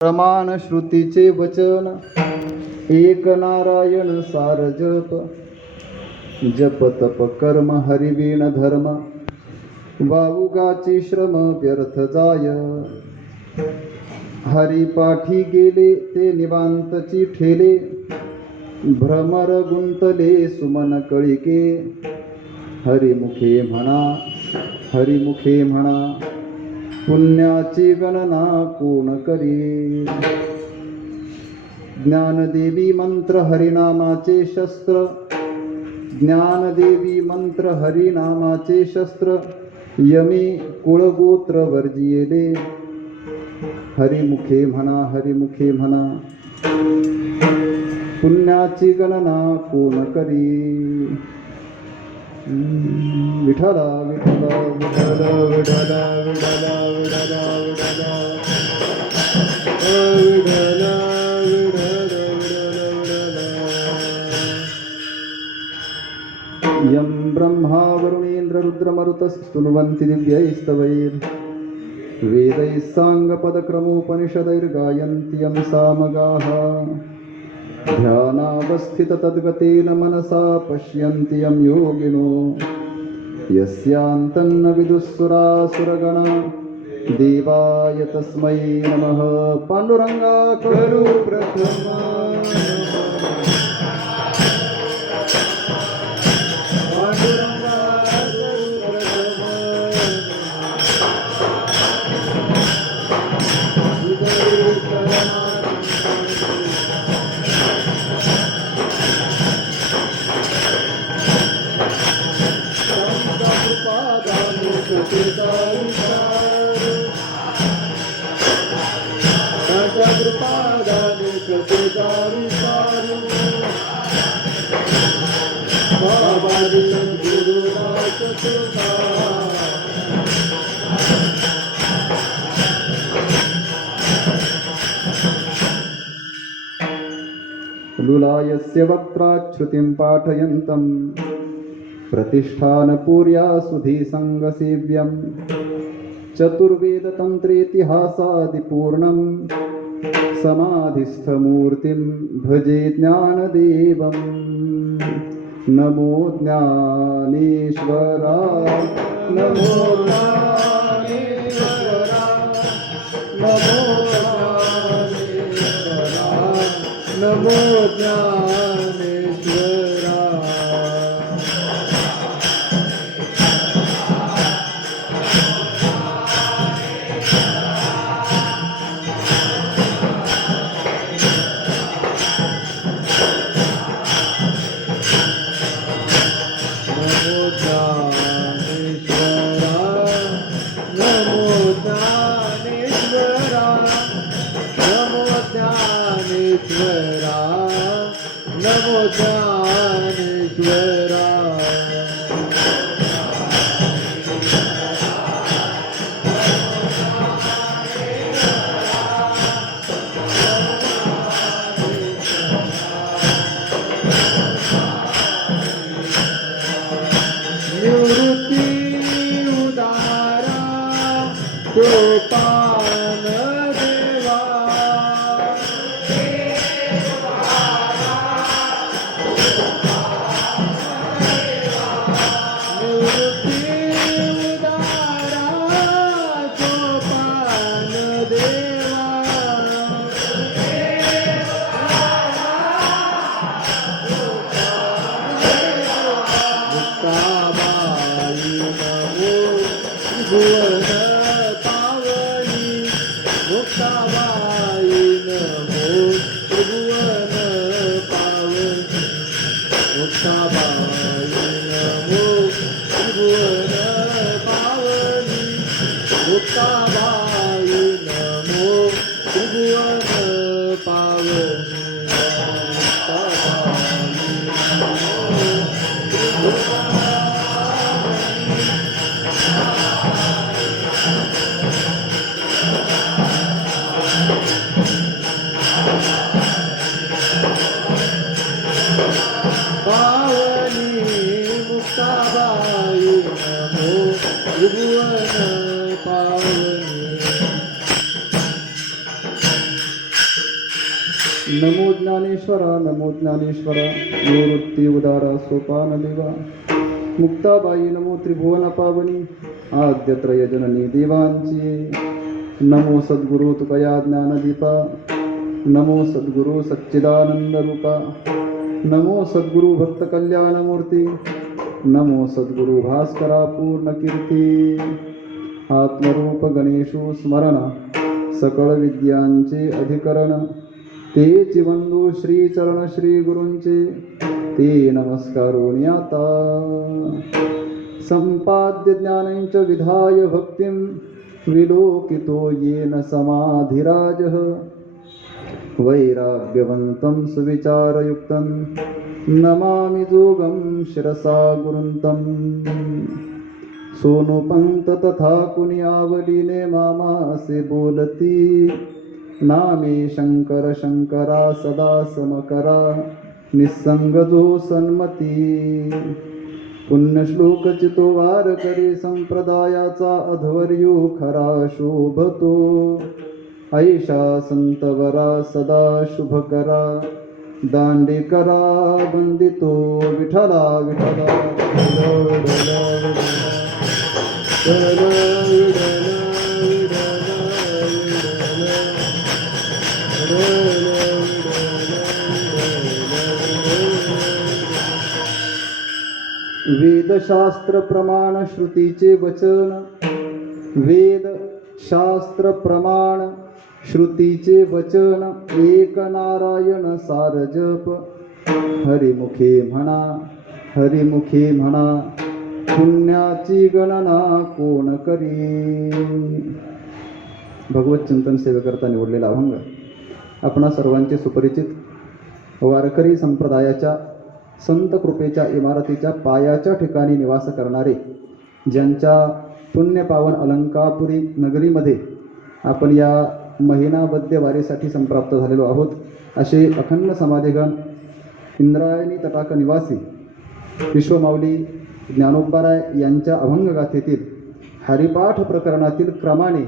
प्रमाण श्रुतीचे वचन एक नारायण सार जप जप तप कर्म हरिवीण धर्म वाऊगाची श्रम व्यर्थ जाय हरिपाठी गेले ते निवांतची ठेले भ्रमर गुंतले सुमन कळिके हरिमुखे म्हणा पुण्याची गणना कोण करी ज्ञानदेवी मंत्र हरिनामाचे शस्त्र ज्ञानदेवी मंत्र हरिनामाचे शस्त्र यमी कुळगोत्र वर्जियेले हरिमुखे म्हणा पुण्याची गणना कोण करी विठला विठला विठला विठला विठला विठला विठला विठला यं ब्रह्मा वरुणेन्द्र रुद्रमरुतस्तुन्वन्ति दिव्यैस्तवैर् वेदैः साङ्गपदक्रमोपनिषदैर्गायन्ति यं सामगाः ध्यानावस्थिततद्गतेन मनसा पश्यन्ति यं योगिनो यस्यान्तन्न विदुःसुरासुरगणा देवाय तस्मै नमः पाण्डुरङ्गा करो प्रथमा लुलायस्य वक्त्राच्छ्रुतिं पाठयन्तं प्रतिष्ठानपूर्या सुधीसङ्गसेव्यं चतुर्वेदतन्त्रेतिहासादिपूर्णं समाधिस्थमूर्तिं भजे ज्ञानदेवं नमो ज्ञानेश्वरा नमो ज्ञानेश्वरा नमो नमो ज्ञानेश्वरा नमो ज्ञानेश्वरा निवृत्ती उदारा गोपाल देवा त्रिभुवन पावनी नमो ज्ञानेश्वरा नमो ज्ञानेश्वरा निवृत्ती उदारा सोपान देवा मुक्ताबाई नमो त्रिभुवन पावनी आद्यत्रय जननी देवांची नमो सद्गुरु तुकया ज्ञानदीपा नमो सद्गुरु सच्चिदानंद रूपा नमो सद्गुरु भक्त कल्याणमूर्ती नमो सद्गुरु भास्करा पूर्ण कीर्ती आत्मरूप गणेशु स्मरण सकळ विद्यांचे अधिकरण तेची बंधू श्री चरण श्री गुरूंचे ते नमस्कारोनी आता संपाद्य ज्ञानंच विधाय भक्तिं विलोकितो येन समाधिराजः वैराग्यवन्तं सुविचारयुक्तं नमामि जोगं शिरसा गुरुन्तं सोनु पंत तथा कुनी आवलीने मामा से बोलती नामे शंकर शंकरा सदा समकरा निसंग जो सन्मती पुण्यश्लोक चितो वार करी संप्रदायाचा अध्वर्यो खरा शोभतो ऐशा संतवरा सदा शुभ करा दांडे करा बंदितो विठला विठला वेदशास्त्र प्रमाण श्रुतीचे वचन वेद शास्त्र प्रमाण श्रुतीचे वचन एक नारायण सार जप हरिमुखे म्हणा पुण्याची गणना कोण करी. भगवत चिंतन सेवेकरता निवडलेला अभंग आपणा सर्वांचे सुपरिचित वारकरी संप्रदायाच्या संत कृपेच्या इमारतीच्या पायाच्या ठिकाणी निवास करणारे ज्यांच्या पुण्यपावन अलंकापुरी नगरीमध्ये आपण या महिनाबद्ध वारीसाठी संप्राप्त झालेलो आहोत असे अखंड समाधिगण इंद्रायणी तटाक निवासी विश्वमाऊली ज्ञानोबाराय यांच्या अभंगगाथेतील हरिपाठ प्रकरणातील क्रमाने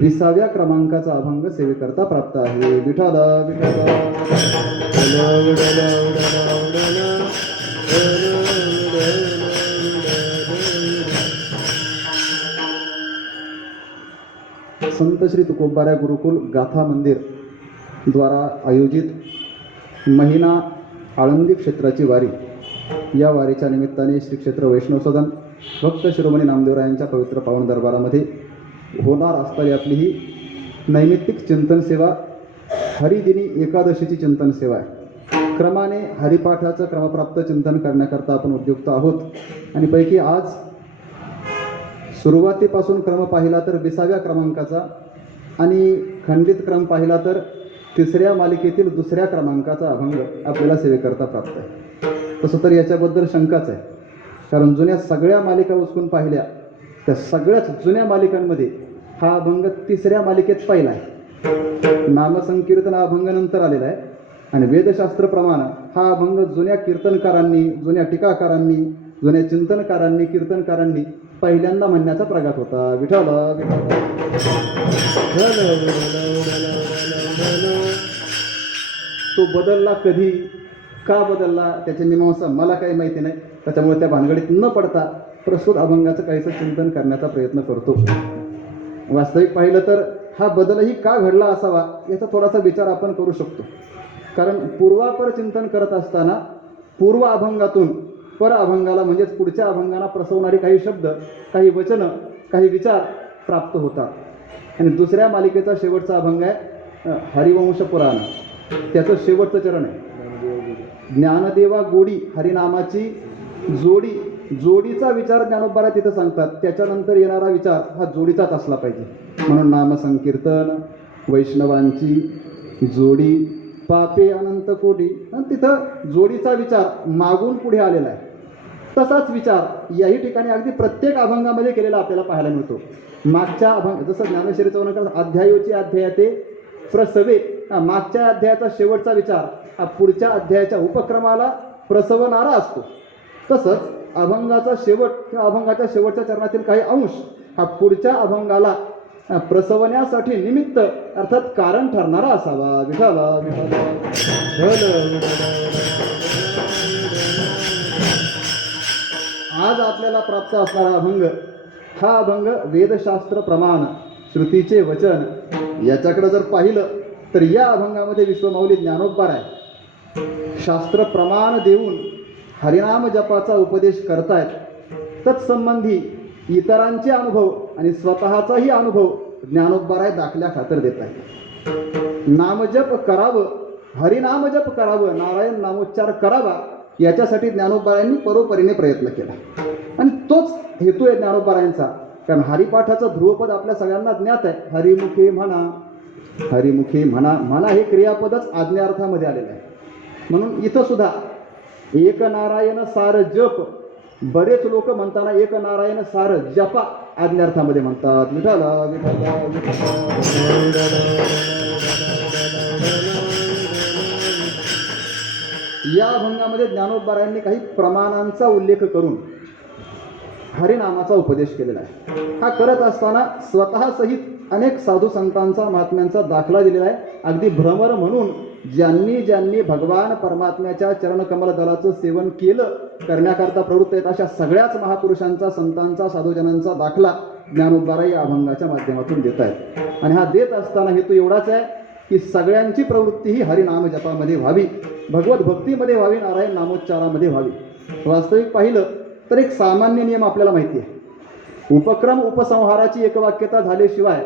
20व्या क्रमांकाचा अभंग सेवेकरता प्राप्त आहे. विठला विठला संत श्री तुकोबाराय गुरुकुल गाथा मंदिर द्वारा आयोजित महिना आळंदी क्षेत्राची वारी या वारीच्या निमित्ताने श्री क्षेत्र वैष्णव सदन भक्त शिरोमणी नामदेवरायांच्या पवित्र पावन दरबारामध्ये होणार असणारी आपली ही नैमित्तिक चिंतन सेवा हरिदिनी एकादशीची चिंतन सेवा आहे. क्रमाने हरिपाठाचं क्रमप्राप्त चिंतन करण्याकरता आपण उद्युक्त आहोत आणि पैकी आज सुरुवातीपासून क्रम पाहिला तर 20व्या क्रमांकाचा आणि खंडित क्रम पाहिला तर 3ऱ्या मालिकेतील 2ऱ्या क्रमांकाचा अभंग आपल्याला सेवेकरता प्राप्त आहे. तसं तर याच्याबद्दल शंकाच आहे, कारण जुन्या सगळ्या मालिका उचकून पाहिल्या त्या सगळ्याच जुन्या मालिकांमध्ये हा अभंग 3ऱ्या मालिकेत पहिला आहे. नामसंकीर्तन हा अभंग नंतर आलेला आहे आणि वेदशास्त्रप्रमाणे हा अभंग जुन्या कीर्तनकारांनी जुन्या टीकाकारांनी जुन्या चिंतनकारांनी कीर्तनकारांनी पहिल्यांदा म्हणण्याचा प्रघात होता. विठला तो बदलला कधी का बदलला त्याची मीमांसा मला काही माहिती नाही, त्याच्यामुळे त्या भानगडीत न पडता प्रस्तुत अभंगाचं काहीसं चिंतन करण्याचा प्रयत्न करतो. वास्तविक पाहिलं तर हा बदलही का घडला असावा याचा थोडासा विचार आपण करू शकतो, कारण पूर्वापर चिंतन करत असताना पूर्व अभंगातून पर अभंगाला म्हणजेच पुढच्या अभंगाला प्रसवणारी काही शब्द काही वचनं काही विचार प्राप्त होतात. आणि 2ऱ्या मालिकेचा शेवटचा अभंग आहे हरिवंश पुराण, त्याचं शेवटचं चरण आहे ज्ञानदेवा गोडी हरिनामाची जोडीचा विचार ज्ञानोबाराय तिथं सांगतात. त्याच्यानंतर येणारा विचार हा जोडीचाच असला पाहिजे, म्हणून नामसंकीर्तन वैष्णवांची जोडी पापे अनंत कोटी आणि तिथं जोडीचा विचार मागून पुढे आलेला आहे. तसाच विचार याही ठिकाणी अगदी प्रत्येक अभंगामध्ये केलेला आपल्याला पाहायला मिळतो. मागच्या अभंग जसं ज्ञानेश्वरीचं वर्णन करतात अध्यायोची अध्यायाते प्रसवे, मागच्या अध्यायाचा शेवटचा विचार हा पुढच्या अध्यायाच्या उपक्रमाला प्रसवणारा असतो. तसंच अभंगाचा शेवट किंवा अभंगाच्या शेवटच्या चरणातील काही अंश हा पुढच्या अभंगाला प्रसवण्यासाठी निमित्त अर्थात कारण ठरणारा असावा. विठाला विठाला आज आपल्याला प्राप्त असणारा अभंग, हा अभंग वेदशास्त्र प्रमाण, श्रुतीचे वचन याच्याकडे जर पाहिलं तर या अभंगामध्ये विश्वमाऊली ज्ञानोबा आहे शास्त्र प्रमाण देऊन हरिनाम जपाचा उपदेश करतायत. तत्संबंधी इतरांचे अनुभव आणि स्वतःचाही अनुभव ज्ञानोबा दाखल्या खातर देत आहेत. नामजप करावं, हरिनामजप करावं, नारायण नामोच्चार करावा, याच्यासाठी ज्ञानोबारायांनी परोपरीने प्रयत्न केला. आणि तोच हेतू आहे ज्ञानोबारायांचा. कारण हरिपाठाचं ध्रुवपद आपल्या सगळ्यांना ज्ञात आहे. हरिमुखे म्हणा, हरिमुखे म्हणा. म्हणा हे क्रियापदच आज्ञार्थामध्ये आलेलं आहे. म्हणून इथं सुद्धा एक नारायण सार जप, बरेच लोक म्हणताना एक नारायण सार जपा आज्ञार्थामध्ये म्हणतात. विठाला विठाला या अभंगामध्ये ज्ञानोबारायांनी काही प्रमाणांचा उल्लेख करून हरिनामाचा उपदेश केलेला आहे. हा करत असताना स्वतः सहित अनेक साधू संतांचा महात्म्यांचा दाखला दिलेला आहे. अगदी भ्रमर म्हणून ज्यांनी ज्यांनी भगवान परमात्म्याच्या चरणकमल दलाचं सेवन केलं करण्याकरता प्रवृत्त आहेत अशा सगळ्याच महापुरुषांचा, संतांचा, साधूजनांचा दाखला ज्ञानोबा या अभंगाच्या माध्यमातून देत आहेत. आणि हा देत असताना हेतू एवढाच आहे की सगळ्यांची प्रवृत्ती ही हरिनाम जपामध्ये व्हावी, भगवत भक्तीमध्ये व्हावी, नारायण नामोच्चारामध्ये व्हावी. वास्तविक पाहिलं तर एक सामान्य नियम आपल्याला माहिती आहे. उपक्रम उपसंहाराची एकवाक्यता झाल्याशिवाय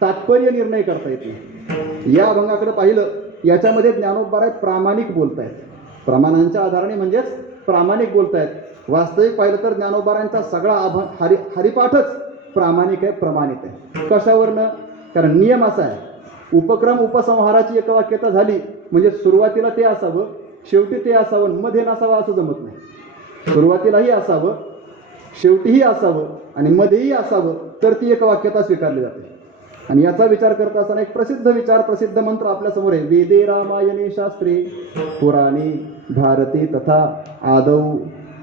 तात्पर्य निर्णय करता येत नाही. या अभंगाकडे पाहिलं, याच्यामध्ये ज्ञानोबा प्रामाणिक बोलतायत. प्रमाणांच्या आधाराने म्हणजेच प्रामाणिक बोलतायत. वास्तविक पाहिलं तर ज्ञानोबारांचा सगळा हरिपाठच प्रामाणिक आहे, प्रमाणित आहे. कशावरनं? कारण नियम असा आहे, उपक्रम उपसंहाराची एकवाक्यता झाली म्हणजे सुरुवातीला ते असावं, शेवटी ते असावं, मध्ये नसावं असं जमत नाही. सुरुवातीलाही असावं, शेवटीही असावं आणि मध्येही असावं, तर ती एकवाक्यता स्वीकारली जाते. आणि याचा विचार करत असताना एक प्रसिद्ध मंत्र आपल्यासमोर आहे. वेदे रामायणे शास्त्रे पुराणे भारते तथा आदौ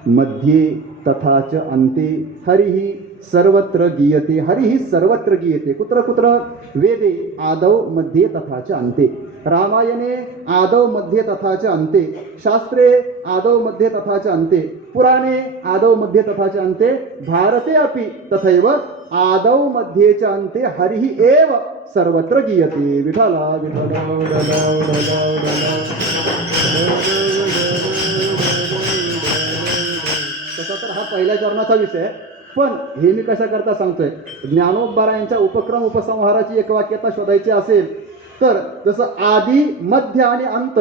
मध्ये तथा च अंते हरिही सर्वत्र गीयते. हरिही सर्वत्र गीयते. कुत्र कुत्र? वेदे आदौ मध्ये तथा च अंते. रामायणे आदौ मध्ये तथा च अंते. शास्त्रे आदौ मध्ये तथा च अंते. पुराणे आदौ मध्ये तथा च अंते. भारते अपि तथैव आदौ मध्ये च अंते हरिही एव सर्वत्र गीयते. विठाला विठाला. तसा तर हा पहिल्या चरणाचा विषय आहे. पण हे मी कशा करता सांगतोय, ज्ञानोबा यांच्या उपक्रम उपसंहाराची एकवाक्यता शोधायची असेल तर जसं आदी, मध्य आणि अंत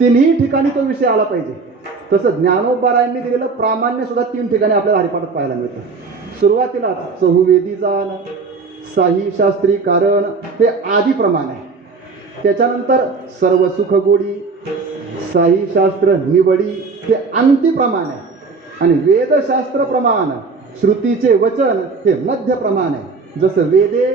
तिन्ही ठिकाणी तो विषय आला पाहिजे, तसं ज्ञानोबा दिलेलं प्रामाण्य सुद्धा 3 ठिकाणी आपल्याला हरिपाठात पाहायला मिळतं. सुरुवातीला चहुवेदी जाण, साही शास्त्री कारण हे आदी प्रमाण आहे. त्याच्यानंतर सर्व सुख गोडी, साही शास्त्र निवडी हे अंती प्रमाण आहे. आणि वेदशास्त्र प्रमाण, श्रुतीचे वचन हे मध्य प्रमाण आहे. जसं वेदे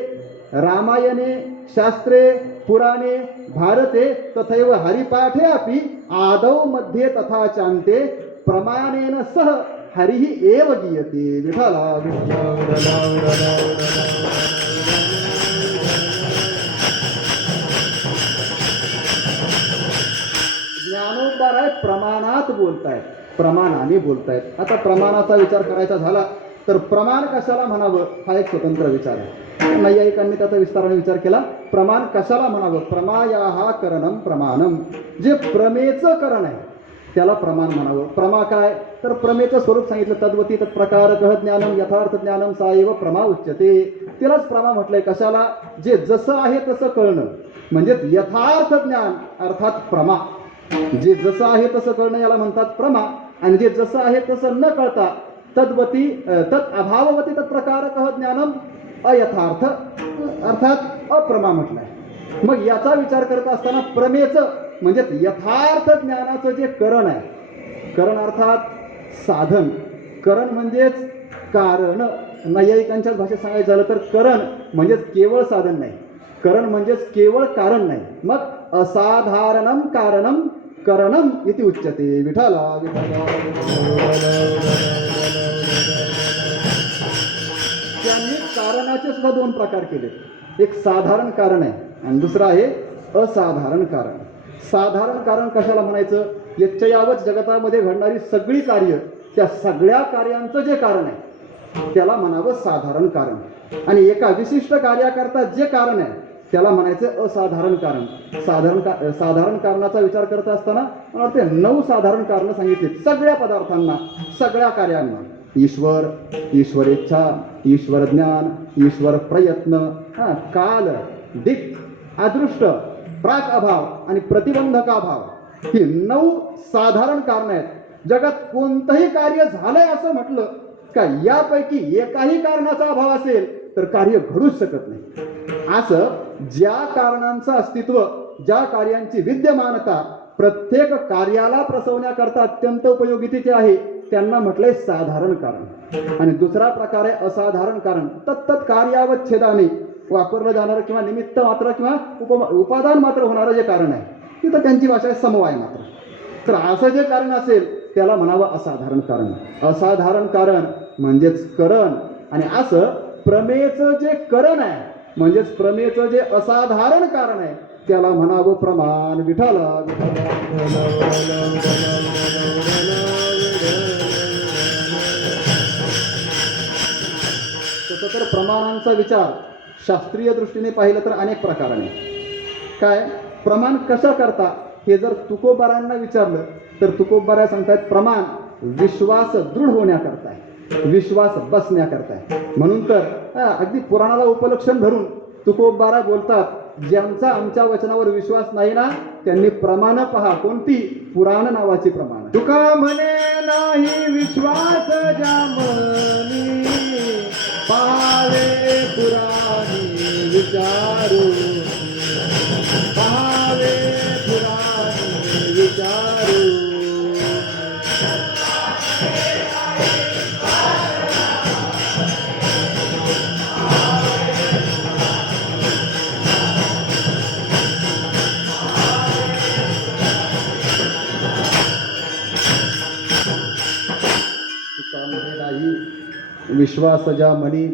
रामायणे शास्त्रे पुराणे भारते तथैव हरिपाठे अपि आदौ मध्ये तथा चांते प्रमाणेन सह हरिही एव गीयते. विठाला ज्ञानोबा प्रमाणात बोलतायत, प्रमाणाने बोलतायत. आता प्रमाणाचा विचार करायचा झाला तर प्रमाण कशाला म्हणावं हा एक स्वतंत्र विचार आहे. नैयायिकांनी त्याचा विस्ताराने विचार केला. प्रमाण कशाला म्हणावं? प्रमायाहा करणम प्रमाणम. जे प्रमेचं करण आहे त्याला प्रमाण म्हणावं. प्रमा काय? तर प्रमेचं स्वरूप सांगितलं. तद्वती तत्प्रकारकः ज्ञानम यथार्थ ज्ञानम सा एव प्रमा उच्यते. तिलाच प्रमा म्हटलंय. कशाला? जे जसं आहे तसं कळणं म्हणजेच यथार्थ ज्ञान अर्थात प्रमा. जे जसं आहे तसं कळणं याला म्हणतात प्रमा. आणि जे जसं आहे तसं न कळता तद्वती तत् अभाववती तत्प्रकारकः ज्ञानम अयथार्थ अर्थात अप्रमा म्हटलंय. मग याचा विचार करत असताना प्रमेचं म्हणजेच यथार्थ ज्ञानाचं जे करण आहे, करण अर्थात साधन, करण म्हणजेच कारण. नैयायिकांच्याच भाषेत सांगायचं झालं तर करण म्हणजेच केवळ साधन नाही, करण म्हणजेच केवळ कारण नाही. मग असाधारणम कारणम करणम इति उच्यते. विठाला विठाला. ज्यांनी कारणाचे सुद्धा दोन प्रकार केले. एक साधारण कारण आहे आणि दुसरं आहे असाधारण कारण. साधारण कारण कशाला म्हणायचं? यच्चयावत जगतामध्ये घडणारी सगळी कार्य, त्या सगळ्या कार्यांचं जे कारण आहे त्याला म्हणावं साधारण कारण. आणि एका विशिष्ट कार्याकरता जे कारण आहे त्याला म्हणायचं असाधारण कारण. साधारण कारणाचा विचार करत असताना मला वाटते 9 साधारण कारणं सांगितली सगळ्या पदार्थांना, सगळ्या कार्यांना. ईश्वर, ईश्वरेच्छा, ईश्वर ज्ञान, ईश्वर प्रयत्न, काल, दिक, अदृष्ट, प्राक अभाव आणि प्रतिबंधकाभाव, ही 9 साधारण कारणं आहेत. जगात कोणतंही कार्य झालंय असं म्हटलं का यापैकी एकाही कारणाचा अभाव असेल तर कार्य घडूच शकत नाही. असं ज्या कारणांचं अस्तित्व, ज्या कार्यांची विद्यमानता प्रत्येक कार्याला प्रसवण्याकरता अत्यंत उपयोगितेचे आहे त्यांना म्हटलंय साधारण कारण. आणि दुसरा प्रकार आहे असाधारण कारण. तत्त कार्यावच्छेदाने वापरलं जाणारं किंवा निमित्त मात्र किंवा उपादान मात्र होणारं जे कारण आहे तिथं त्यांची भाषा आहे समवाय मात्र. तर असं जे कारण असेल त्याला म्हणावं असाधारण कारण. असाधारण कारण म्हणजेच करण. आणि असं प्रमेयचं जे करण आहे म्हणजेच प्रमेयचं जे असाधारण कारण आहे त्याला म्हणावं प्रमाण. विठाला तसं तर प्रमाणांचा विचार शास्त्रीय दृष्टीने पाहिलं तर अनेक प्रकाराने. काय प्रमाण कशा करता हे जर तुकोबारांना विचारलं तर तुकोबारा सांगतायत प्रमाण विश्वास दृढ होण्याकरता आहे, विश्वास बसण्याकरता आहे. म्हणून तर अगदी पुराणाला उपलक्षण धरून तुकोबारा बोलतात ज्यांचा आमच्या वचनावर विश्वास नाही ना त्यांनी प्रमाण पहा. कोणती? पुराण नावाची प्रमाण. तुका म्हणे नाही विश्वास जामनी, पाहावे पुराणी विचारू, पाहावे पुराणी विचारू. विश्वास ज्या म्हणी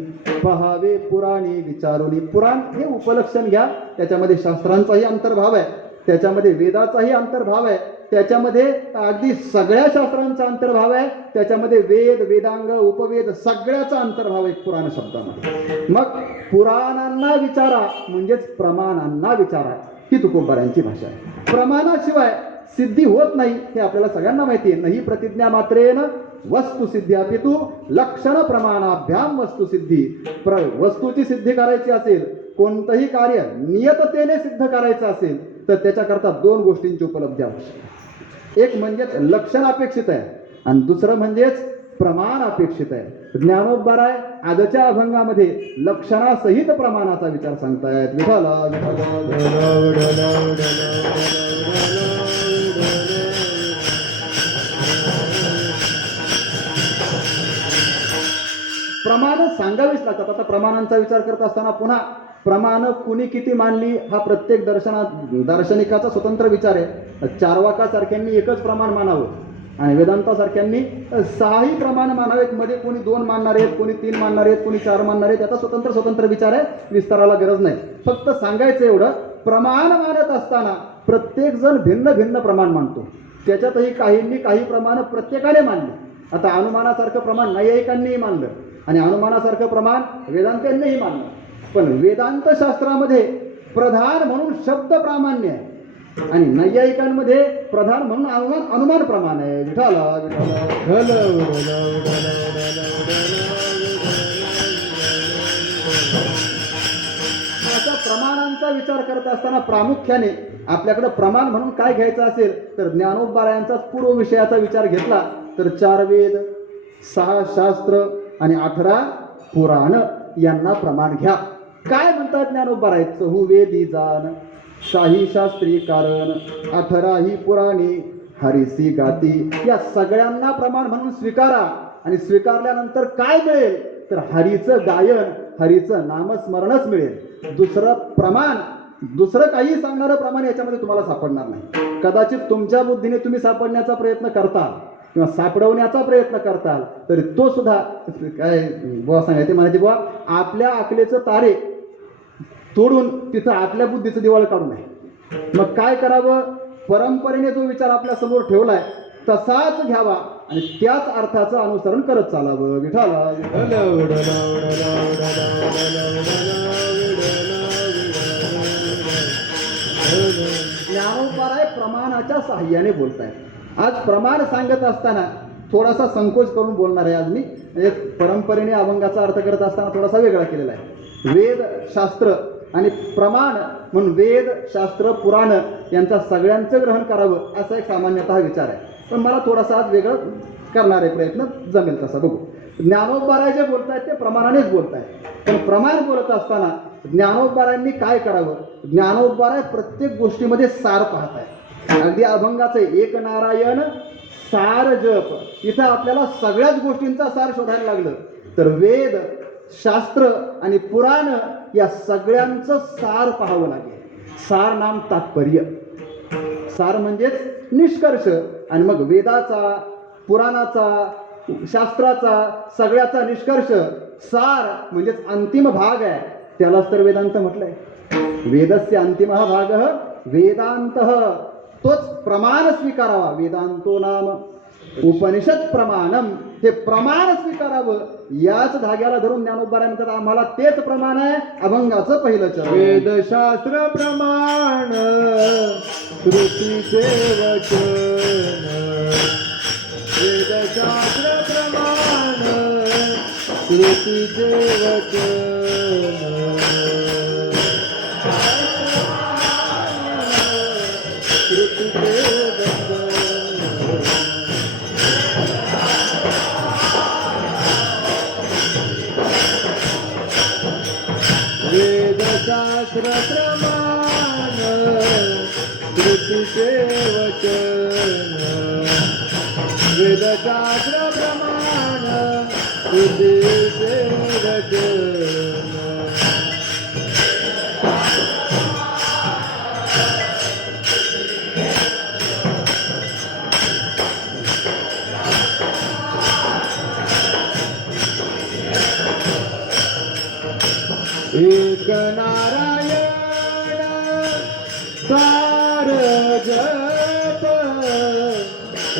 पहावे पुराणी विचारुनी. पुराण हे उपलक्षण घ्या, त्याच्यामध्ये शास्त्रांचाही अंतर्भाव आहे, त्याच्यामध्ये वेदाचाही अंतर्भाव आहे, त्याच्यामध्ये अगदी सगळ्या शास्त्रांचा अंतर्भाव आहे, त्याच्यामध्ये वेद, वेदांग, उपवेद सगळ्याचा अंतर्भाव आहे पुराण शब्दामध्ये. मग पुराणांना विचारा म्हणजेच प्रमाणांना विचारा, ही तुकोबारांची भाषा आहे. प्रमाणाशिवाय सिद्धी होत नाही हे आपल्याला सगळ्यांना माहिती आहे. नाही प्रतिज्ञा मात्रेन वस्तुसिद्धी अपितु लक्षण प्रमाणाभ्याम वस्तुसिद्धी. वस्तूची सिद्धी करायची असेल, कोणतंही कार्य नियततेने सिद्ध करायचं असेल तर त्याच्याकरता 2 गोष्टींची उपलब्धी आवश्यक. एक म्हणजेच लक्षण अपेक्षित आहे आणि दुसरं म्हणजेच प्रमाण अपेक्षित आहे. ज्ञानोबराय आजच्या अभंगामध्ये लक्षणासहित प्रमाणाचा विचार सांगतायत. विठाला प्रमाण सांगावीच लागतात. आता प्रमाणांचा विचार करत असताना पुन्हा प्रमाण कुणी किती मानली हा प्रत्येक दार्शनिकाचा स्वतंत्र विचार आहे. चार्वाकासारख्यांनी एकच प्रमाण मानावं आणि वेदांतासारख्यांनी 6ही प्रमाण मानावेत. मध्ये कोणी 2 मानणार आहेत, कोणी 3 मानणार आहेत, कोणी 4 मानणार आहेत. त्याचा स्वतंत्र विचार आहे, विस्ताराला गरज नाही. फक्त सांगायचं एवढं, प्रमाण मानत असताना प्रत्येक जण भिन्न भिन्न प्रमाण मानतो. त्याच्यातही काहींनी काही प्रमाण प्रत्येकाने मानली. आता अनुमानासारखं प्रमाण नैयायिकांनीही मानलं आणि अनुमानासारखं प्रमाण वेदांत्यांनीही मानलं. पण वेदांत शास्त्रामध्ये प्रधान म्हणून शब्द प्रामाण्य आहे आणि नैयायिकांमध्ये प्रधान म्हणून अनुमान प्रमाण आहे. विठाला अशा प्रमाणांचा विचार करत असताना प्रामुख्याने आपल्याकडे प्रमाण म्हणून काय घ्यायचं असेल तर ज्ञानोबरायांचा पूर्व विषयाचा विचार घेतला तर 4 वेद, 6 शास्त्र आणि 18 पुराण यांना प्रमाण घ्या. काय म्हणतात ज्ञानोबराय? 4 वेदी जाण, 6 शास्त्री कारण, 18 ही पुराणी, हरिसी गाती. या सगळ्यांना प्रमाण म्हणून स्वीकारा आणि स्वीकारल्यानंतर काय मिळेल तर हरीचं गायन, हरीचं नामस्मरणच मिळेल. दुसरं काही सांगणारं प्रमाण याच्यामध्ये तुम्हाला सापडणार नाही. कदाचित तुमच्या बुद्धीने तुम्ही सापडण्याचा प्रयत्न करता किंवा सापडवण्याचा प्रयत्न करताल तरी तो सुद्धा काय बुवा सांगायचे म्हणायचे बुवा आपल्या अकलेचं तारे तोडून तिथं आपल्या बुद्धीचं दिवाळ काढू नये. मग काय करावं? परंपरेने जो विचार आपल्या समोर ठेवलाय तसाच घ्यावा आणि त्याच अर्थाचं अनुसरण करत चालावं. विठाला ज्ञानोपाराय प्रमाणाच्या साह्याने बोलताय. आज प्रमाण सांगत असताना थोडासा संकोच करून बोलणार आहे आज मी. म्हणजे परंपरेने अभंगाचा अर्थ करत असताना थोडासा वेगळा केलेला आहे. वेद शास्त्र आणि प्रमाण म्हणून वेद शास्त्र पुराण यांचा सगळ्यांचं ग्रहण करावं असा एक सामान्यतः विचार आहे. पण मला थोडासा आज वेगळं करणारे प्रयत्न जमेल तसा बघू. ज्ञानोबाराय जे बोलतायत ते प्रमाणानेच बोलतायत. पण प्रमाण बोलत असताना ज्ञानोबारायांनी काय करावं? ज्ञानोबाराय प्रत्येक गोष्टीमध्ये सार पाहताय. अगदी अभंगाचं एक नारायण सार जप इथं आपल्याला सगळ्याच गोष्टींचा सार शोधायला लागलं तर वेद शास्त्र आणि पुराण या सगळ्यांचं सार पाहावं लागेल. सार नाम तात्पर्य. सार म्हणजेच निष्कर्ष. आणि मग वेदाचा पुराणाचा शास्त्राचा सगळ्याचा निष्कर्ष सार म्हणजेच अंतिम भाग आहे. त्यालाच तर वेदांत म्हटलंय. वेदस्य अंतिमः भागः वेदांतः. तोच प्रमाण स्वीकारावा. वेदांतो नाम उपनिषद प्रमाणम. हे प्रमाण स्वीकारावं. याच धाग्याला धरून ज्ञानोबाराय म्हणतात आम्हाला तेच प्रमाण आहे अभंगाचं पहिलं चरण. वेदशास्त्र प्रमाण श्रुतीचे वचन. वेदशास्त्र प्रमाण श्रुतीचे वचन. श्रुतीचे वचन. वेदशास्त्र प्रमाण श्रुतीचे वचन. वेदशास्त्र प्रमाण श्रुतीचे वचन. एक नारायण सार जप.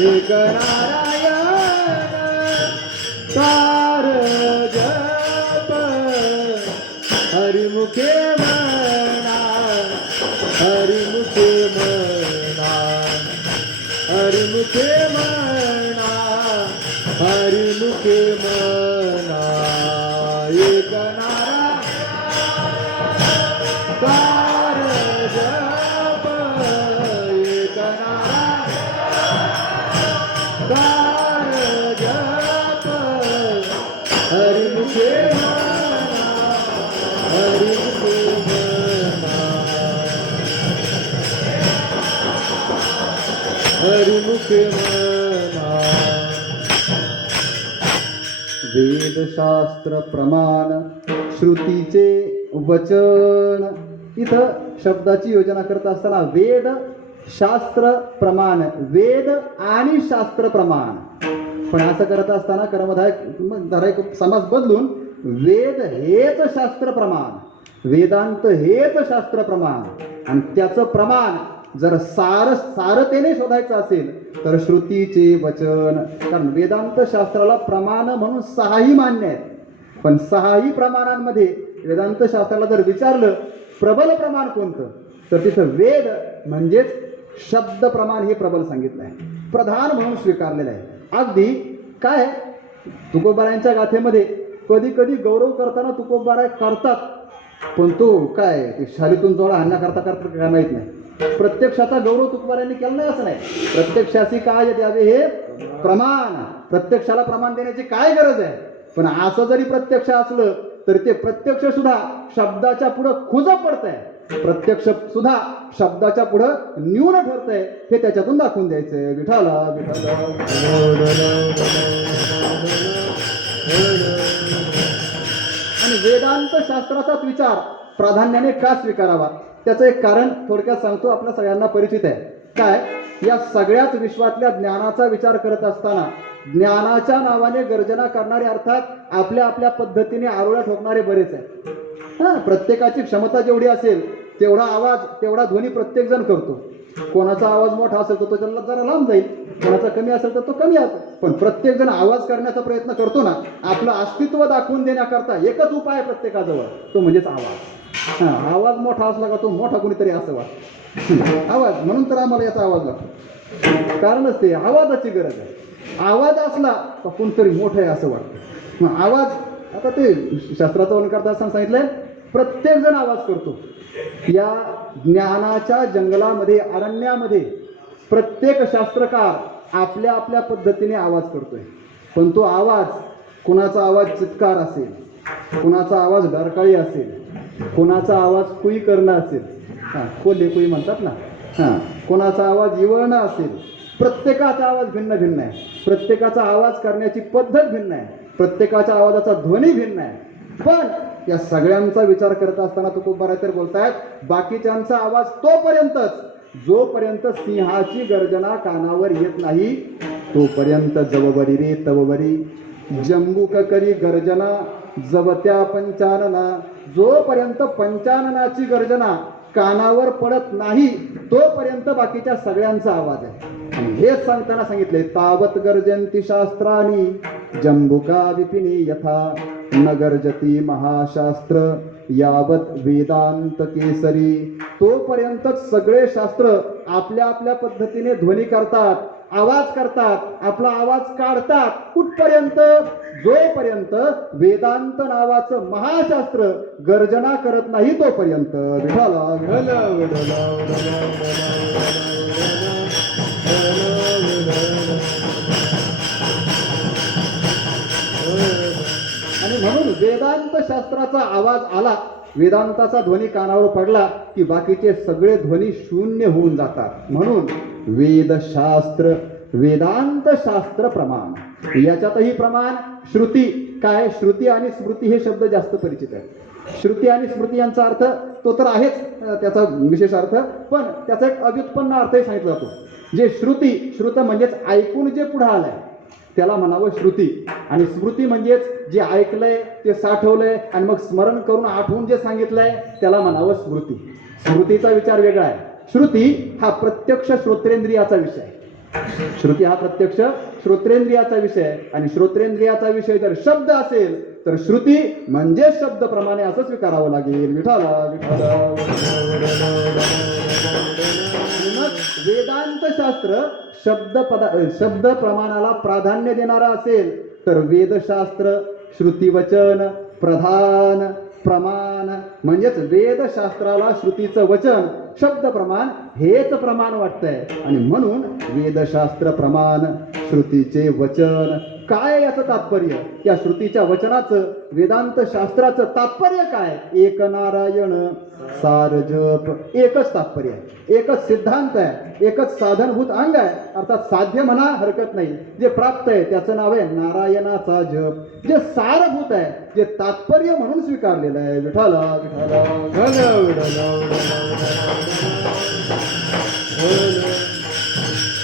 एक नारायण सार जप. हरिमुखे म्हणा हरिमुखे म्हणा हरिमुखे म्हणा हरिमुखे म्हणा. एक नारायण सार जप. एक नारायण सार जप. हरिमुखे म्हणा हरिमुखे म्हणा हरिमुखे म्हणा. वेदशास्त्र प्रमाण श्रुतीचे वचन. इथं शब्दाची योजना करत असताना वेद शास्त्र प्रमाण. वेद आणि शास्त्र प्रमाण. पण असं करत असताना कर्मधारय समास बदलून वेद हेच शास्त्र प्रमाण. वेदांत हेच शास्त्र प्रमाण. आणि त्याचं प्रमाण जर सारतेने शोधायचं असेल तर श्रुतीचे वचन. कारण वेदांत शास्त्राला प्रमाण म्हणून 6ही मान्य आहेत. पण 6ही प्रमाणांमध्ये वेदांत शास्त्राला जर विचारलं प्रबल प्रमाण कोणतं तर तिथं वेद म्हणजेच शब्द प्रमाण हे प्रबल सांगितलं आहे. प्रधान म्हणून स्वीकारलेलं आहे. अगदी काय तुकोबारायांच्या गाथेमध्ये कधी कधी गौरव करताना तुकोबाराय करतात. पण तो काय शालीतून जोडा हाणण्या करता काय माहीत नाही. प्रत्यक्षाचा गौरव तुकोबारायांनी केला नाही असं नाही. प्रत्यक्षाशी काय द्यावे हे प्रमाण. प्रत्यक्षाला प्रमाण देण्याची काय गरज आहे. पण असं जरी प्रत्यक्ष असलं तर ते प्रत्यक्ष सुद्धा शब्दाच्या पुढं खुजं पडत आहे. प्रत्यक्ष सुद्धा शब्दाच्या पुढं न्यून ठरत आहे. हे त्याच्यातून दाखवून द्यायचंय. विठाला विठाला. आणि वेदांत शास्त्राचाच विचार प्राधान्याने का स्वीकारावा त्याचं एक कारण थोडक्यात सांगतो. आपल्या सगळ्यांना परिचित आहे. काय या सगळ्याच विश्वातल्या ज्ञानाचा विचार करत असताना ज्ञानाच्या नावाने गर्जना करणारे अर्थात आपल्या आपल्या पद्धतीने आरोळ्या ठोकणारे बरेच आहेत. प्रत्येकाची क्षमता जेवढी असेल तेवढा आवाज तेवढा ध्वनी प्रत्येक जण करतो. कोणाचा आवाज मोठा असेल तर तो त्याला जरा लांब जाईल, कोणाचा कमी असेल तर तो कमी असेल, पण प्रत्येक जण आवाज करण्याचा प्रयत्न करतो ना. आपलं अस्तित्व दाखवून देण्याकरता एकच उपाय आहे प्रत्येकाजवळ, तो म्हणजेच आवाज. आवाज मोठा असला का तो मोठा कोणीतरी असावा. आवाज म्हणून तर आम्हाला याचा आवाज लागतो, कारणच ते आवाजाची गरज आहे. आवाज असला तर कोणतरी मोठं आहे असं वाटतं. मग आवाज आता ते शास्त्राचं वर्णन करता असताना सांगितलंय प्रत्येक जण आवाज करतो. या ज्ञानाच्या जंगलामध्ये अरण्यामध्ये प्रत्येक शास्त्रकार आपल्या आपल्या पद्धतीने आवाज करतोय. पण तो आवाज, कुणाचा आवाज चित्कार असेल, कुणाचा आवाज डरकाळी असेल, कुणाचा आवाज कुई करणं असेल, खोले कुई म्हणतात ना, कोणाचा आवाज इवळणं असेल. प्रत्येकाचा आवाज भिन्न भिन्न आहे, प्रत्येकाचा आवाज करण्याची पद्धत भिन्न आहे, प्रत्येकाच्या आवाजाचा ध्वनी भिन्न आहे. पण या सगळ्यांचा विचार करत असताना तुकोबाराय तर बोलतायत बाकीच्यांचा आवाज तोपर्यंतच जोपर्यंत सिंहाची गर्जना कानावर येत नाही तोपर्यंत जवबरी रे तवबरी जंबूक करी गर्जना जवत्या पंचानना. जोपर्यंत पंचाननाची गर्जना कानावर पडत नाही तोपर्यंत बाकीच्या सगळ्यांचा आवाज आहे. आणि हेच सांगताना सांगितले तावत गर्जंती शास्त्रानी जंबुका विपिनी यथा न गर्जती महाशास्त्र यावत वेदांत केसरी. तोपर्यंतच सगळे शास्त्र आपल्या आपल्या पद्धतीने ध्वनी करतात, आवाज करतात, आपला आवाज काढतात. कुठपर्यंत? जोपर्यंत वेदांत नावाचं महाशास्त्र गर्जना करत नाही तोपर्यंत. विठाला विठला विठला आणि म्हणून वेदांत शास्त्राचा आवाज आला, वेदांताचा ध्वनी कानावर पडला की बाकीचे सगळे ध्वनी शून्य होऊन जातात. म्हणून वेदशास्त्र वेदांत शास्त्र प्रमाण. याच्यातही प्रमाण श्रुती. काय श्रुती आणि स्मृती हे शब्द जास्त परिचित आहेत. श्रुती आणि स्मृती यांचा अर्थ तो तर आहेच त्याचा विशेष अर्थ, पण त्याचा एक अव्युत्पन्न अर्थही सांगितला जातो. जे श्रुती, श्रुत म्हणजेच ऐकून जे पुढे आलंय त्याला म्हणावं श्रुती, आणि स्मृती म्हणजेच जे ऐकलंय ते साठवलंय आणि मग स्मरण करून आठवून जे सांगितलंय त्याला म्हणावं स्मृती. स्मृतीचा विचार वेगळा आहे. श्रुती हा प्रत्यक्ष श्रोत्रेंद्रियाचा विषय आहे. श्रुती हा प्रत्यक्ष श्रोत्रेंद्रियाचा विषय आहे, आणि श्रोत्रेंद्रियाचा विषय जर शब्द असेल तर श्रुती म्हणजे शब्द प्रमाणे असं स्वीकारावं लागेल. विठाला विठाला. वेदांत शास्त्र शब्द प्रमाणाला प्राधान्य देणारा असेल तर वेदशास्त्र श्रुतीवचन प्रधान प्रमाण. म्हणजेच वेदशास्त्राला श्रुतीचं वचन शब्द प्रमाण हेच प्रमाण वाटतंय, आणि म्हणून वेदशास्त्र प्रमाण श्रुतीचे वचन. काय याचं तात्पर्य? या श्रुतीच्या वचनाचं वेदांत शास्त्राचं तात्पर्य काय? एक नारायण सार जप. एकच तात्पर्य आहे, एकच सिद्धांत आहे, एकच साधनभूत अंग आहे. अर्थात साध्य म्हणा हरकत नाही. जे प्राप्त आहे त्याचं नाव आहे नारायणाचा जप. जे सारभूत आहे, जे तात्पर्य म्हणून स्वीकारलेलं आहे. विठाला विठाला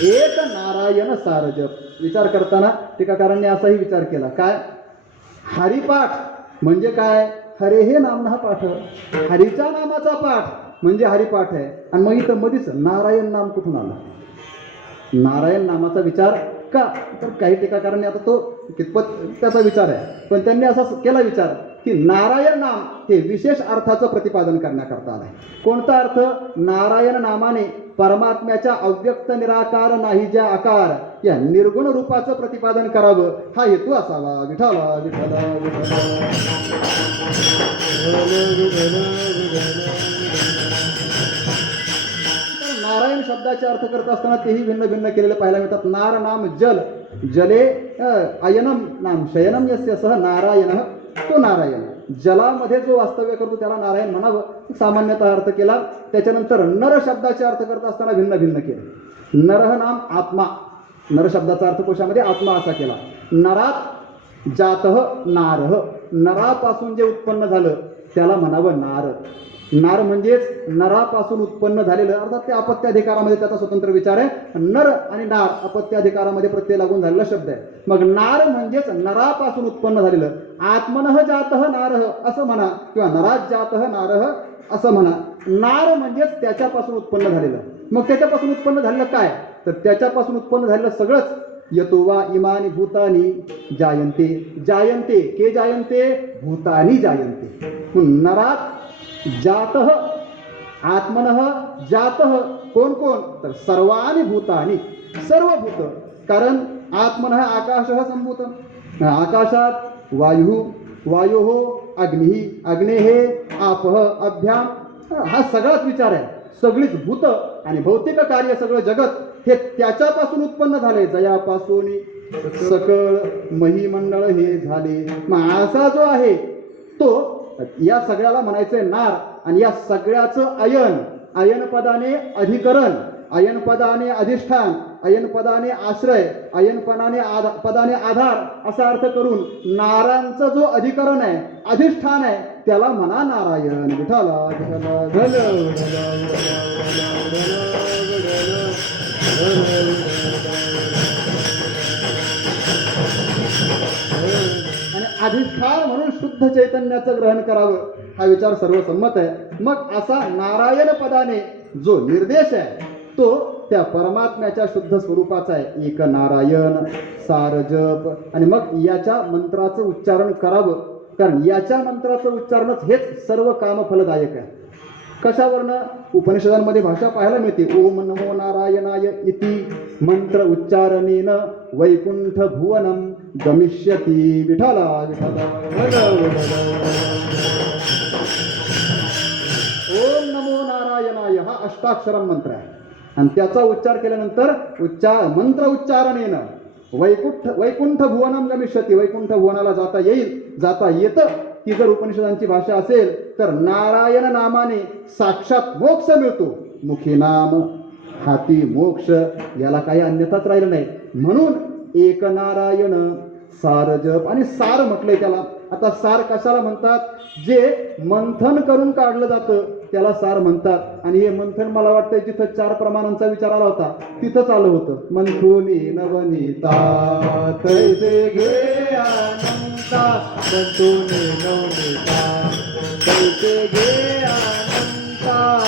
एक नारायण सार जप. विचार करताना टीकाकारांनी असाही विचार केला, काय हरिपाठ म्हणजे काय? हरे हे नामना पाठ, हरीच्या नामाचा पाठ म्हणजे हरिपाठ आहे. आणि मग इथं मधीच नारायण नाम कुठून आलं? नारायण नामाचा विचार का? तर काही टीकाकारांनी आता तो कितपत त्याचा विचार आहे, पण त्यांनी असा केला विचार की नारायण नाम हे विशेष अर्थाचं प्रतिपादन करण्याकरता आलंय. कोणता अर्थ? नारायण नामाने परमात्म्याच्या अव्यक्त निराकार नाही ज्या आकार या निर्गुण रूपाचं प्रतिपादन करावं हा हेतू असावा. विठाला विठाला नारायण शब्दाचे अर्थ करत असताना तेही भिन्न भिन्न केलेले पाहायला मिळतात. नार नाम जल, जले अयनम नाम शयनम यस्य सह नारायण, तो नारायण. जलामध्ये जो वास्तव्य करतो त्याला नारायण म्हणावं, सामान्यतः अर्थ केला. त्याच्यानंतर नर शब्दाचे अर्थ करत असताना भिन्न भिन्न केले. नरह नाम आत्मा, नर शब्दाचा अर्थकोशामध्ये आत्मा असा केला. नरात जातः नारह, नरापासून जे उत्पन्न झालं त्याला म्हणावं नार. नार म्हणजेच नरापासून उत्पन्न झालेलं, अर्थात ते अपत्याधिकारामध्ये त्याचा स्वतंत्र विचार आहे. नर आणि नार अपत्याधिकारामध्ये प्रत्यय लागून झालेला शब्द आहे. मग नार म्हणजेच नरापासून उत्पन्न झालेलं. आत्मनः जातः नारः असं म्हणा किंवा नरात जातः नारः असं म्हणा. नार म्हणजेच त्याच्यापासून उत्पन्न झालेलं. मग त्याच्यापासून उत्पन्न झालेलं काय? तर त्याच्यापासून उत्पन्न झालेलं सगळंच. यतो वा इमानी भूतानी जायन्ते, जायन्ते के जायन्ते भूतानी जायन्ते. नरात जातः आत्मनः जातः कोण कोण? तर सर्वानी भूतानी, सर्व भूत. कारण आत्मनः आकाशः संभूत, आकाशात वायू, वायोः अग्निः, अग्नेः आपः अभ्याम, हा सगळाच विचार आहे. सगळीच भूत आणि भौतिक कार्य सगळं जगत हे त्याच्यापासून उत्पन्न झाले. जयापासून सकळ महिमंडळ हे झाले. मग असा जो आहे तो या सगळ्याला म्हणायचंय नार. आणि या सगळ्याचं अयन, अयन पदाने अधिकरण, अयन पदाने अधिष्ठान, अयन पदाने आश्रय, अयन पदाने आधार असा अर्थ करून नारांचं जो अधिकरण आहे, अधिष्ठान आहे, त्याला म्हणा नारायण. विठाला आणि अधिष्ठान म्हणून शुद्ध चैतन्याचं ग्रहण करावं हा विचार सर्वसंमत आहे. मग असा नारायण पदाने जो निर्देश आहे तो त्या परमात्म्याच्या शुद्ध स्वरूपाचा आहे. एक नारायण सार जप. आणि मग याच्या मंत्राचं उच्चारण करावं, कारण याच्या मंत्राचं उच्चारणच हेच सर्व कामफलदायक आहे. कशावरनं? उपनिषदांमध्ये भाषा पाहायला मिळते. ओम नमो नारायणाय इति मंत्र उच्चारणेन वैकुंठ भुवनम गमिष्यती. विठाला ओम नमो नारायणाय हा अष्टाक्षरम मंत्र आहे. आणि त्याचा उच्चार केल्यानंतर मंत्र उच्चारणेनं वैकुंठ भुवनम गमिष्यती, वैकुंठ भुवनाला जाता येईल, जाता येतं. ही जर उपनिषदांची भाषा असेल तर नारायण नामाने साक्षात मोक्ष मिळतो. मुखी नाम हाती मोक्ष, याला काही अन्यथाच राहिलं नाही. म्हणून एक नारायण सार जप. आणि सार म्हटलंय त्याला. आता सार कशाला म्हणतात? जे मंथन करून काढलं जातं त्याला सार म्हणतात. आणि हे मंथन मला वाटतं जिथं 4 प्रमाणांचा विचार आला होता तिथंच आलं होतं. मंथुनी नवनीता तैसे घे अनंता, मंथुनी नवनीता तैसे घे अनंता.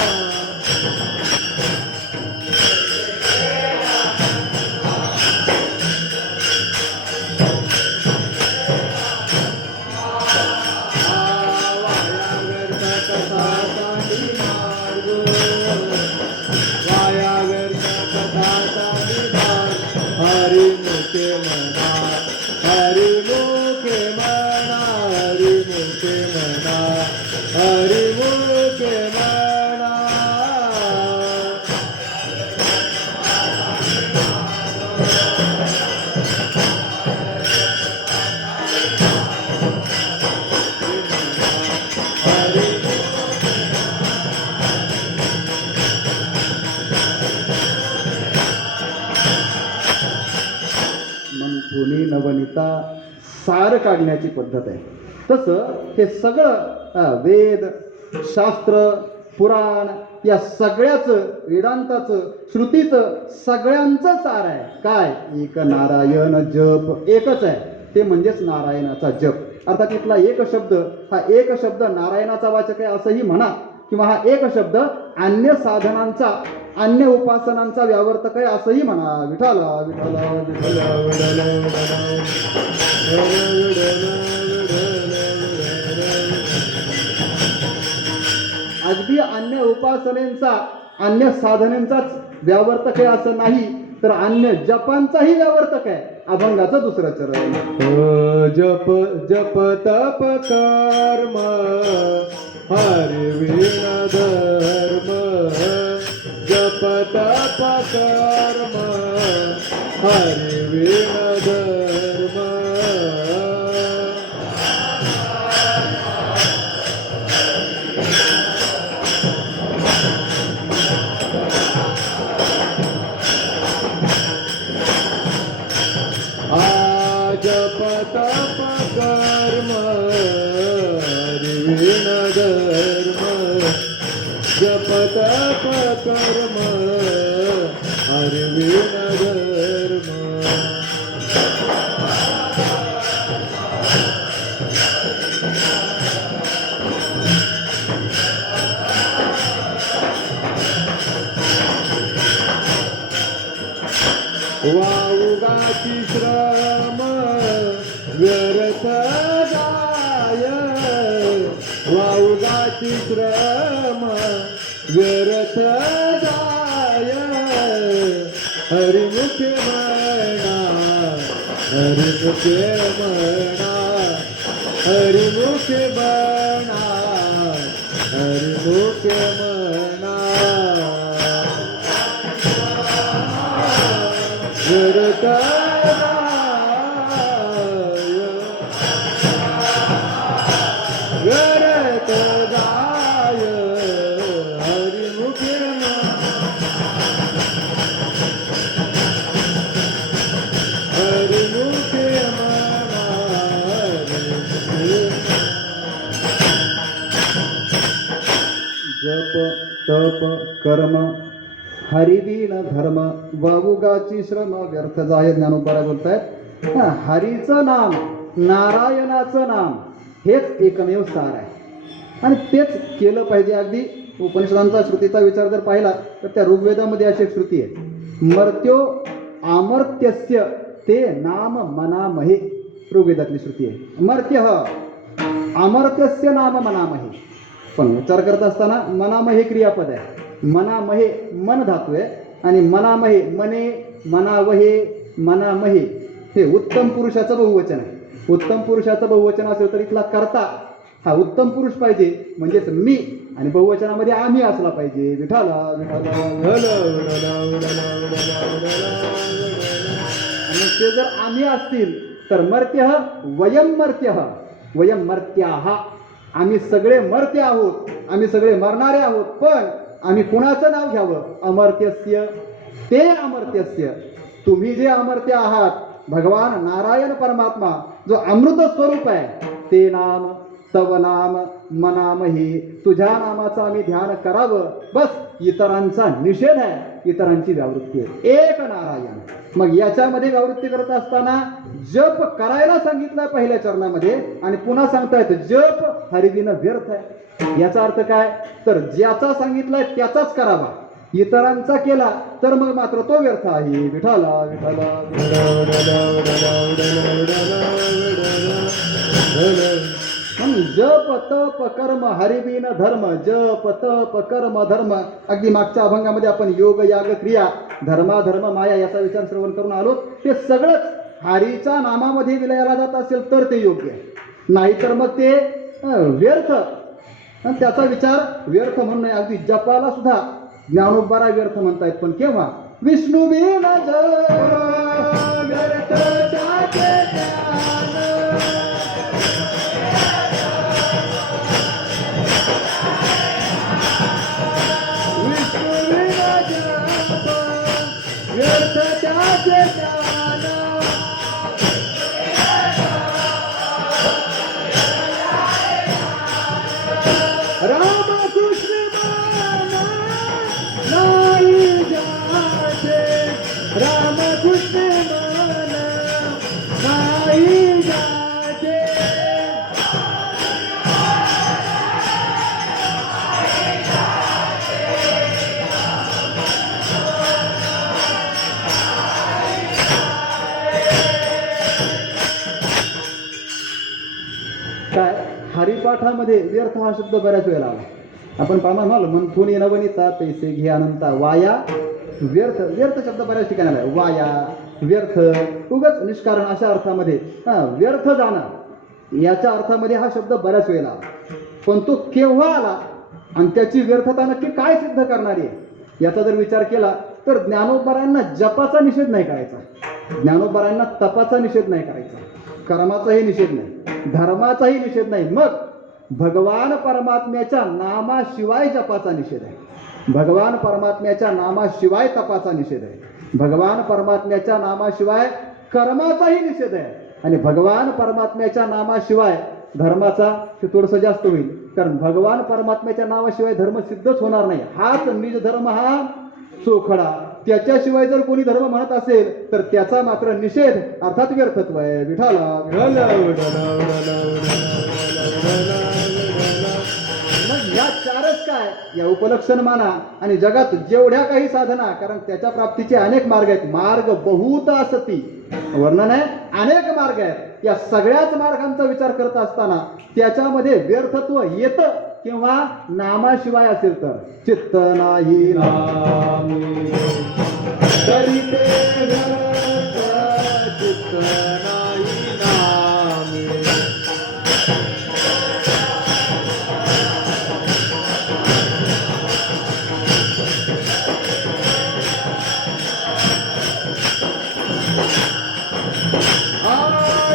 मंथुनी नवनीता सार काढण्याची पद्धत आहे. तसं हे सगळं वेद, शास्त्र, पुराण या सगळ्याचं, वेदांताचं, श्रुतीचं सगळ्यांचं सार आहे. काय? एक नारायण जप. एकच आहे ते म्हणजेच नारायणाचा जप. अर्थात इथला एक शब्द, हा एक शब्द नारायणाचा वाचक आहे असंही म्हणा, किंवा हा एक शब्द अन्य साधनांचा, अन्य उपासनांचा व्यावर्तक आहे असंही म्हणा. विठाला विठाला अगदी अन्य उपासनेचा, अन्य साधनेंचाच व्यावर्तक आहे असं नाही, तर अन्य जपांचाही व्यावर्तक आहे. अभंगाचं दुसरं चरण. जप जप तप कर्म हरि वीण धर्म, जप तप कर्म हरि वीण धर्म. जप तप कर्म हरि वीण धर्म, धर्म वाऊगाची श्रम व्यर्थ जाय वाऊगाची श्रम व्यर्थ जाय हरिमुखे म्हणा हरिमुखे म्हणा हरिमुखे म्हणा हरिमुखे म्हणा व्यर्थ व्यर्थ जाय हरिमुखे हरिमुखे म्हणा जप तप कर्म हरिवीन धर्म वावुगाची श्रम व्यर्थ जाय. ज्ञानोबा बोलतायत हरीचं नाम नारायणाचं नाम हेच एकमेव सार आहे आणि तेच केलं पाहिजे. अगदी उपनिषदांचा श्रुतीचा विचार जर पाहिला तर त्या ऋग्वेदामध्ये अशी एक श्रुती आहे मर्त्यो अमर्त्यस्य ते नाम मनामहे. ऋग्वेदातली श्रुती आहे मर्त्य अमर्त्यस्य नाम मनामहे. पण उच्चार करत असताना मनामहे क्रियापद आहे. मनामहे मन धातू आहे आणि मनामहे मने मनावहे मनामहे हे उत्तम पुरुषाचं बहुवचन आहे. उत्तम पुरुषाचं बहुवचन असेल तर इथला कर्ता हा उत्तम पुरुष पाहिजे म्हणजेच मी आणि बहुवचनामध्ये आम्ही असला पाहिजे. विठाला आणि ते जर आम्ही असतील तर मर्त्य वयम मर्त्य वयम मर्त्याः आम्ही सगळे मर्त्य आहोत आम्ही सगळे मरणारे आहोत. पण आम्ही कुणाचं नाव घ्यावं अमर्त्यस्य ते अमर्त्यस्य. तुम्ही जे अमर्त्य आहात भगवान नारायण परमात्मा जो अमृत स्वरूप आहे ते नाम तव नाम मनामही. तुझ्या नामाचं आम्ही ध्यान करावं. बस इतरांचा निषेध आहे इतरांची व्यावृत्ती आहे. एक नारायण. मग याच्यामध्ये व्यावृत्ती करत असताना जप करायला सांगितलं पहिल्या चरणामध्ये आणि पुन्हा सांगतायत जप हरिविन व्यर्थ आहे. याचा अर्थ काय तर ज्याचा सांगितलाय त्याचाच करावा इतरांचा केला तर मग मात्र तो व्यर्थ आहे. विठाला विठाला जप तप कर्म हरिविन धर्म जप तप कर्म धर्म. अगदी मागच्या अभंगामध्ये आपण योग याग क्रिया धर्माधर्म माया याचा विचार श्रवण करून आलो. ते सगळंच हरीच्या नामामध्ये विलयाला जात असेल तर ते योग्य आहे नाहीतर मग ते व्यर्थ. त्याचा विचार व्यर्थ म्हणून नाही. अगदी जपाला सुद्धा ज्ञानोबारा व्यर्थ म्हणतायत पण केव्हा विष्णू बिन व्यर्थ त्याचे ज्ञान रामकृष्ण माना नाही जाते रामकृष्ण माना नाही जाते. काय हरिपाठामध्ये व्यर्थ हा शब्द बऱ्याच वेळेला आला. आपण पामा म्हणाल मंथुनी नवनीता पैसे घे अनंता वाया व्यर्थ. व्यर्थ शब्द बऱ्याच ठिकाणी आला. वाया व्यर्थ उगच निष्कारण अशा अर्थामध्ये व्यर्थ जाणं याच्या अर्थामध्ये हा शब्द बऱ्याच वेळेला आला. पण तो केव्हा आला आणि त्याची व्यर्थता नक्की काय सिद्ध करणारी आहे याचा जर विचार केला तर ज्ञानोबारांना जपाचा निषेध नाही करायचा. ज्ञानोबारांना तपाचा निषेध नाही करायचा. कर्माचाही निषेध नाही धर्माचाही निषेध नाही. मग भगवान परमात्म्याच्या नामाशिवाय जपाचा निषेध आहे. भगवान परमात्म्याच्या नामाशिवाय तपाचा निषेध आहे. भगवान परमात्म्याच्या नामाशिवाय कर्माचाही निषेध आहे. आणि भगवान परमात्म्याच्या नामाशिवाय धर्माचा ते थोडंसं जास्त होईल कारण भगवान परमात्म्याच्या नावाशिवाय धर्म सिद्धच होणार नाही. हाच निज धर्म हा चोखडा. त्याच्याशिवाय जर कोणी धर्म म्हणत असेल तर त्याचा मात्र निषेध अर्थात व्यर्थत्व आहे. विठाला मग या चारच काय, या उपलक्षण माना. आणि जगात जेवढ्या काही साधना, कारण त्याच्या प्राप्तीचे अनेक मार्ग आहेत. मार्ग बहुत असती, वर्णन आहे, अनेक मार्ग आहेत. या सगळ्याच मार्गांचा विचार करत असताना त्याच्यामध्ये व्यर्थत्व येतं किंवा नामाशिवाय असेल तर चित्त नाही नामी तरी ते व्यर्थ, चित्त नाही नामी.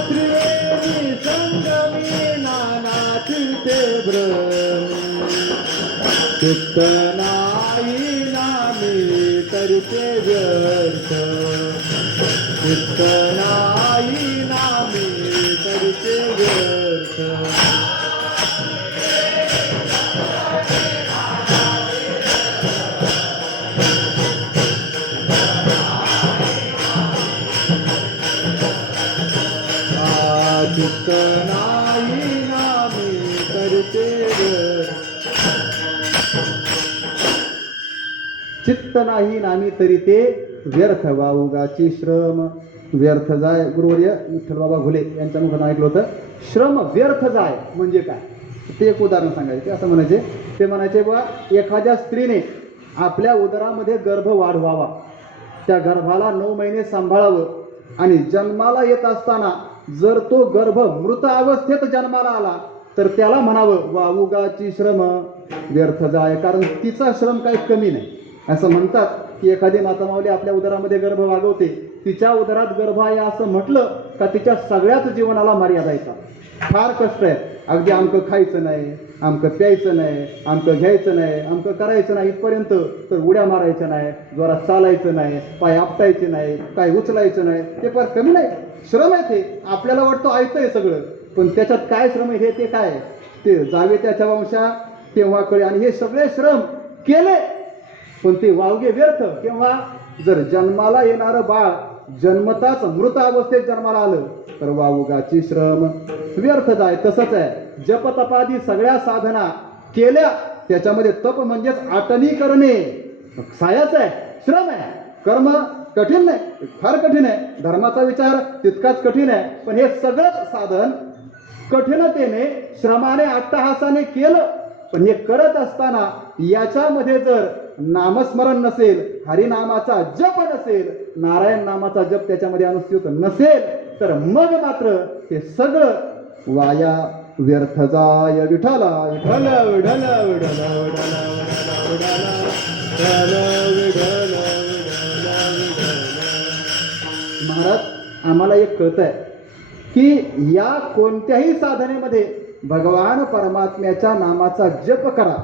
त्रिवेणी संगमी नाना तीर्थे भ्रमी, चित्त नाही नामी तरी ते व्यर्थ, चित्त नाही नामी तरी ते व्यर्थ. चित्त नाही नामी तरी ते व्यर्थ, चित्त नाही नामी तरी ते व्यर्थ. वाउगाची श्रम व्यर्थ जाय. गुरुवर्य विठ्ठल बाबा घुले यांच्या मुखानं ऐकलं होतं, श्रम व्यर्थ जाय म्हणजे काय. ते एक उदाहरण सांगायचे. असं म्हणायचे, ते म्हणायचे बा, एखाद्या स्त्रीने आपल्या उदरामध्ये गर्भ वाढवावा, त्या गर्भाला 9 महिने सांभाळावं आणि जन्माला येत असताना जर तो गर्भ मृत अवस्थेत जन्माला आला तर त्याला म्हणावं वाउगाची श्रम व्यर्थ जाय, कारण तिचा श्रम काही कमी नाही. असं म्हणतात की एखादी मातामाऊली आपल्या उदरामध्ये गर्भ वागवते, तिच्या उदरात गर्भ आहे असं म्हटलं का तिच्या सगळ्याच जीवनाला मर्यादा येतात. फार कष्ट आहे. अगदी आमकं खायचं नाही, आमकं प्यायचं नाही, आमकं घ्यायचं नाही, आमकं करायचं नाही इथपर्यंत, तर उड्या मारायच्या नाही, जोरात चालायचं नाही, पाय आपटायचे नाही, काय उचलायचं नाही, ते फार कमी नाही. श्रम आहे ते. आपल्याला वाटतं ऐकतं आहे सगळं, पण त्याच्यात काय श्रम आहे हे ते काय ते जावे त्याच्या वंशा तेव्हा कळे. आणि हे सगळे श्रम केले पण ते वावगे व्यर्थ. किंवा जर जन्माला येणारं बाळ जन्मताच मृत अवस्थेत जन्माला आलं तर वावगाची श्रम व्यर्थ जाय. तसंच आहे, जपतपादी सगळ्या साधना केल्या, त्याच्यामध्ये तप म्हणजेच आटणी करणे सायाच आहे, श्रम आहे. कर्म कठीण नाही, फार कठीण आहे. धर्माचा विचार तितकाच कठीण आहे. पण हे सगळंच साधन कठीणतेने श्रमाने अट्टहासाने केलं, पण हे करत असताना याच्यामध्ये जर नामस्मरण नसेल, हरिनामाचा जप नसेल, नारायण नामाचा जप त्याच्यामध्ये अनुस्यूत नसेल तर मग मात्र हे सगळं वाया व्यर्थ जाय. विठाला विठल विठल विठल महाराज आम्हाला एक कळत आहे की या कोणत्याही साधनेमध्ये भगवान परमात्म्याच्या नामाचा जप करा.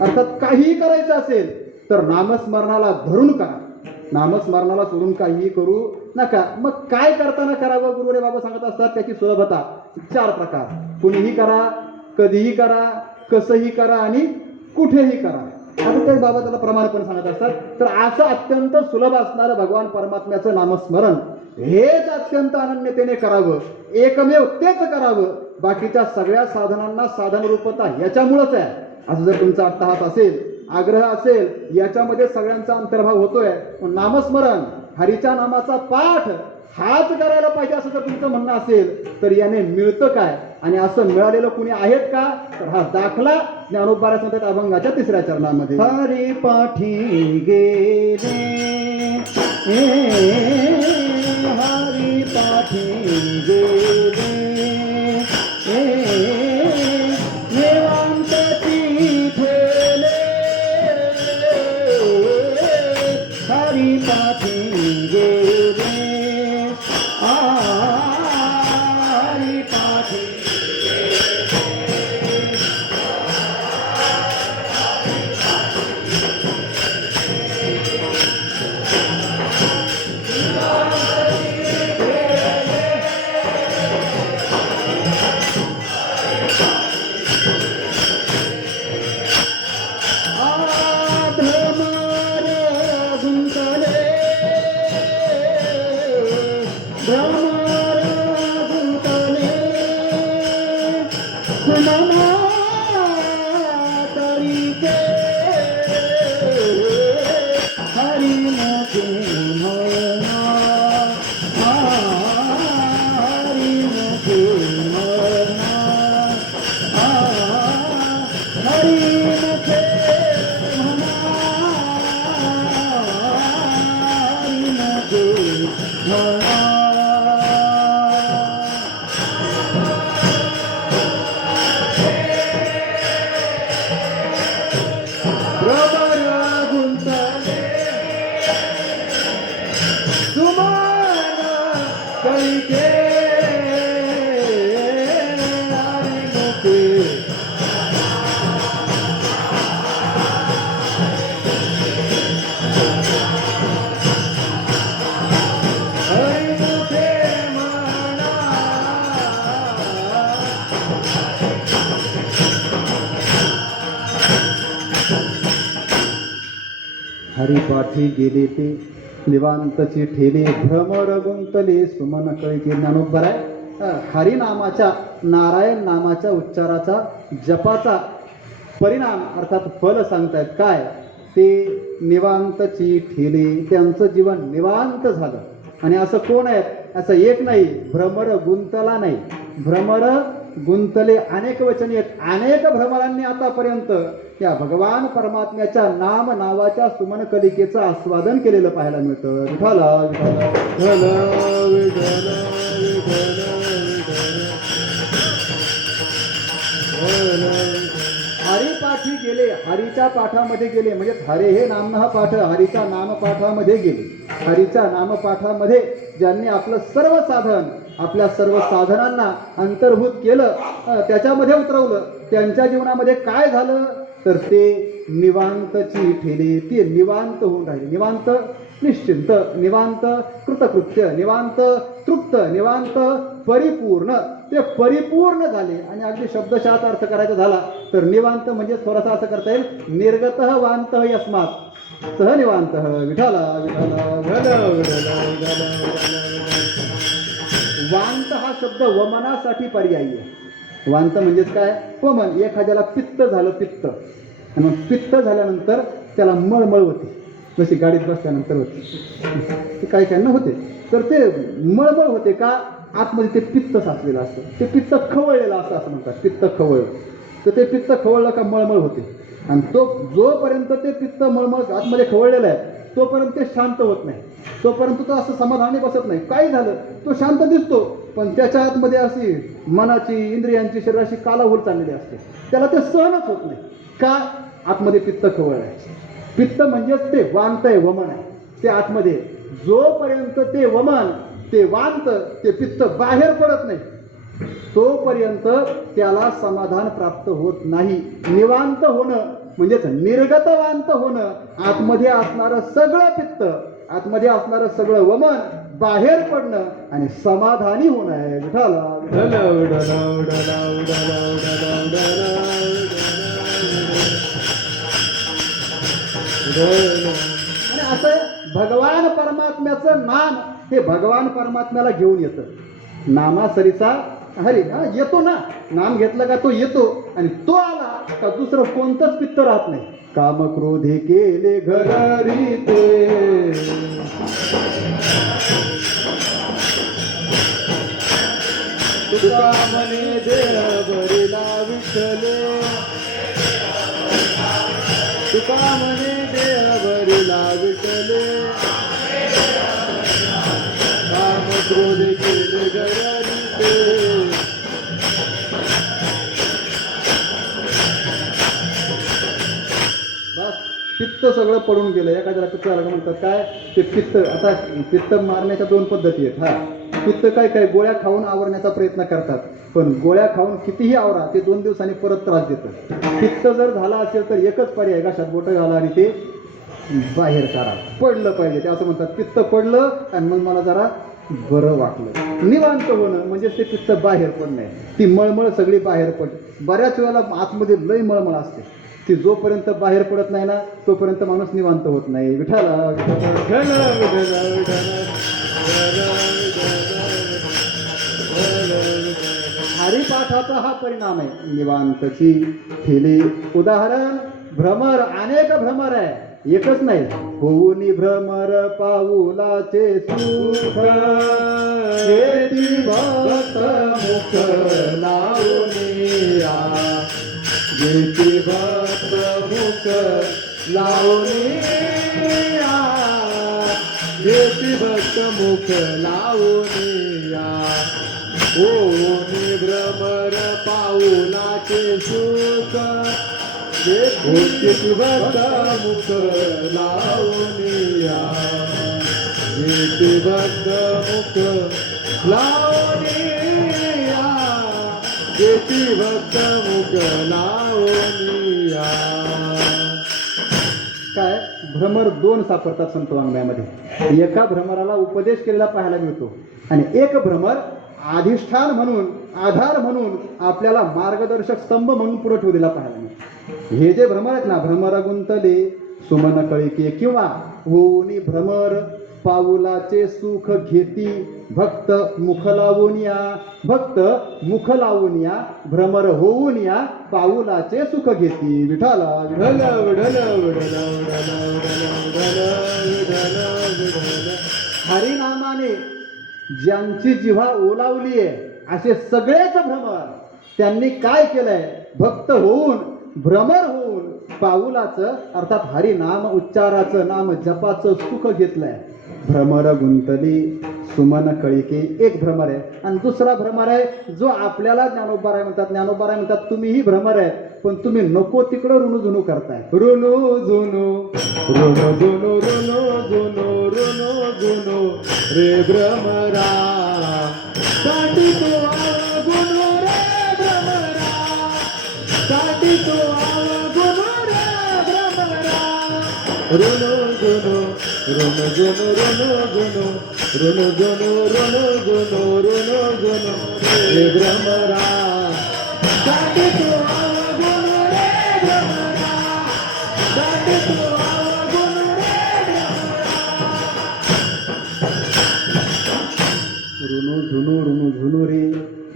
अर्थात काहीही करायचं असेल तर नामस्मरणाला धरून करा, नामस्मरणाला सोडून काहीही करू नका. मग काय करताना करावं गुरुदेव बाबा सांगत असतात, त्याची सुलभता 4 प्रकार. कुणीही करा, कधीही करा, कसंही करा आणि कुठेही करा. आता ते बाबा त्याला प्रमाणपणे सांगत असतात. तर असं अत्यंत सुलभ असणारं भगवान परमात्म्याचं नामस्मरण हेच अत्यंत अनन्यतेने करावं, एकमेव तेच करावं. बाकीच्या सगळ्या साधनांना साधन रूपता याच्यामुळंच आहे. असं जर तुमचा अट्टहास असेल, आग्रह असेल, याच्यामध्ये सगळ्यांचा अंतर्भाव होतोय. नामस्मरण, हरीच्या नामाचा पाठ हाच करायला पाहिजे असं जर तुमचं म्हणणं असेल तर याने मिळतं काय आणि असं मिळालेलं कुणी आहेत का, तर हा दाखला ज्ञानोबा सांगतात अभंगाच्या 3ऱ्या चरणामध्ये. हरी पाठी गेले हरी पाठी गेले निवांत ठेले हरी पाठी गेले हरी पाठी नको म्हणा, हरी नको म्हणा, हरी नको म्हणा, भ्रमर गुंतले सुमन कळिके, हरी नको हरी नको म्हणा, हरिपाठी गेले ते निवांतची ठेले, भ्रमर गुंतले सुमन कळिके. ज्ञानोबा आहे हरिनामाच्या, नारायण नामाच्या उच्चाराचा, जपाचा परिणाम अर्थात फल सांगतायत. काय ते निवांतची ठेले, त्यांचं जीवन निवांत झालं. आणि असं कोण आहेत? असं एक नाही, भ्रमर गुंतला नाही, भ्रमर गुंतले अनेक वचनी आहेत. अनेक भ्रमरांनी आतापर्यंत या भगवान परमात्म्याच्या नाम नावाच्या सुमन कलिकेचं आस्वादन केलेलं पाहायला मिळतं. विठाला विठाला विठाला विठाला विठाला. हरिपाठी गेले, हरीच्या पाठामध्ये गेले, म्हणजे हरे हे नाम हा पाठ हरीच्या नामपाठामध्ये गेले. हरीच्या नामपाठामध्ये ज्यांनी आपलं सर्व साधन, आपल्या सर्व साधनांना अंतर्भूत केलं, त्याच्यामध्ये उतरवलं, त्यांच्या जीवनामध्ये काय झालं तर ते निवांतची ठेले, ती निवांत होऊन राहिली. निवांत निश्चिंत, निवांत कृतकृत्य, निवांत तृप्त, निवांत परिपूर्ण, ते परिपूर्ण झाले. आणि अगदी शब्दशः अर्थ करायचा झाला तर निवांत म्हणजे थोडासा असं करता येईल, निर्गत वांत यस्मात् सह निवांत. विठाला विठाला विठाला विठाला विठाला. वांत हा शब्द वमनासाठी पर्यायी आहे. वांत म्हणजेच काय? वमन. एखाद्याला पित्त झालं, पित्त, आणि मग पित्त झाल्यानंतर त्याला मळमळ होते, जशी गाडीत बसल्यानंतर होते, ते काही काही होते. तर ते मळमळ होते का? आतमध्ये ते पित्त साचलेलं असतं, ते पित्त खवळलेलं असतं असं म्हणतात, पित्त खवळलं. तर ते पित्त खवळलं का मळमळ होते. आणि तो जोपर्यंत ते पित्त मळमळ आतमध्ये खवळलेलं आहे तोपर्यंत ते शांत होत नाही, तोपर्यंत तो असं समाधानी बसत नाही. काही झालं तो शांत दिसतो, पण त्याच्या आतमध्ये अशी मनाची, इंद्रियांची, शरीराची कालावूर चाललेली असते, त्याला ते सहनच होत नाही. का? आतमध्ये पित्त खवळ आहे. पित्त म्हणजेच ते वांत आहे, वमन आहे ते आतमध्ये. जोपर्यंत ते वमन, ते वांत, ते पित्त बाहेर पडत नाही तोपर्यंत त्याला समाधान प्राप्त होत नाही. निवांत होणं म्हणजेच निर्गतवांत होणं, आतमध्ये असणारं सगळं पित्त, आतमध्ये असणारं सगळं वमन बाहेर पडणं आणि समाधानी होणं आहे. विठाला विठाला विठाला विठाला विठाला विठाला विठाला. आणि असं भगवान परमात्म्याचं नाम हे भगवान परमात्म्याला घेऊन येतं. नामासरीचा हरी येतो ना, नाम घेतलं का तो येतो, आणि तो आला का दुसरं कोणतंच पित्त राहत नाही. काम क्रोधे केले घरी ते, तुका म्हणे देह भरिला विठ्ठले, तुका म्हणे देह भरिला विठ्ठले, काम क्रोधे केले घरी ते. पित्त सगळं पडून गेलं. एखाद्याला पित्त आलं म्हणतात काय ते पित्त. आता पित्त मारण्याच्या दोन पद्धती आहेत. हा, पित्त काय काय गोळ्या खाऊन आवरण्याचा प्रयत्न करतात, पण गोळ्या खाऊन कितीही आवरा ते 2 दिवसांनी परत त्रास देतं. पित्त जर झाला असेल तर एकच पर्याय, घशात बोटं घाला आणि ते बाहेर काढा. पडलं पाहिजे ते, असं म्हणतात. पित्त पडलं आणि मग मला जरा बरं वाटलं. निवांत होणं म्हणजे ते पित्त बाहेर पडणं, ती मळमळ सगळी बाहेर पड. बऱ्याच वेळेला आतमध्ये लई मळमळ असते, ती जोपर्यंत बाहेर पडत नाही ना तोपर्यंत माणूस निवांत होत नाही. विठाला विठाला विठाला विठाला. हरिपाठाचा हा परिणाम आहे, निवांतची ठेली. उदाहरण, भ्रमर, अनेक भ्रमर आहे. एकच नाही, होऊनी भ्रमर पाऊलाचे सुख घेती भक्त मुख लावूनिया, घेती भक्त मुख लावूनिया, घेती भक्त मुख लावूनिया, होऊनी भ्रमर पाऊलाचे सुख घेती भक्त मुख लावूनिया, घेती भक्त मुख लावूनिया, घेती भक्त मुख लावूनिया. काय भ्रमर दोन सापडतात संत वाङ्मयामध्ये. एका भ्रमराला उपदेश केलेला पाहायला मिळतो आणि एक भ्रमर अधिष्ठान म्हणून, आधार म्हणून, आपल्याला मार्गदर्शक स्तंभ म्हणून पुढे ठेवलेला पाहायला मिळतो. हे जे भ्रमर आहेत ना, भ्रमर गुंतले सुमन कळिके किंवा होऊनी भ्रमर पाऊलाचे सुख घेती भक्त मुख लावून या, भक्त मुख लावून या, भ्रमर होऊन या, पाऊलाचे सुख घेती. विठाला विठल विठल विठल विठल. हरिनामाने ज्यांची जिव्हा ओलावली आहे असे सगळेच भ्रमर त्यांनी काय केलंय, भक्त होऊन, भ्रमर होऊन पाऊलाचं अर्थात हरिनाम उच्चाराचं, नाम जपाचं सुख घेतलंय. भ्रमर गुंतली सुमन कळिके एक भ्रमर आहे आणि दुसरा भ्रमर आहे जो आपल्याला ज्ञानोबाराय म्हणतात. ज्ञानोबाराय म्हणतात तुम्हीही भ्रमर आहे पण तुम्ही नको तिकडं ऋणुझुनू करताय. ऋणुझुनू ऋणुझुनू ऋणुझुनू ऋणुझुनू रे भ्रमरा, साठी तो गुणू रे भ्रमरा, साठी तो गुणू रे भ्रमरा. ऋणुझुनू ऋणुझुनू ऋणुझुनू ऋणुझुनू ऋणुझुनू ऋणुझुनू रे भ्रमरा, साठी तो गुणू रे भ्रमरा, साठी तो गुणू रे भ्रमरा. ऋणुझुनू ऋणुझुनू रे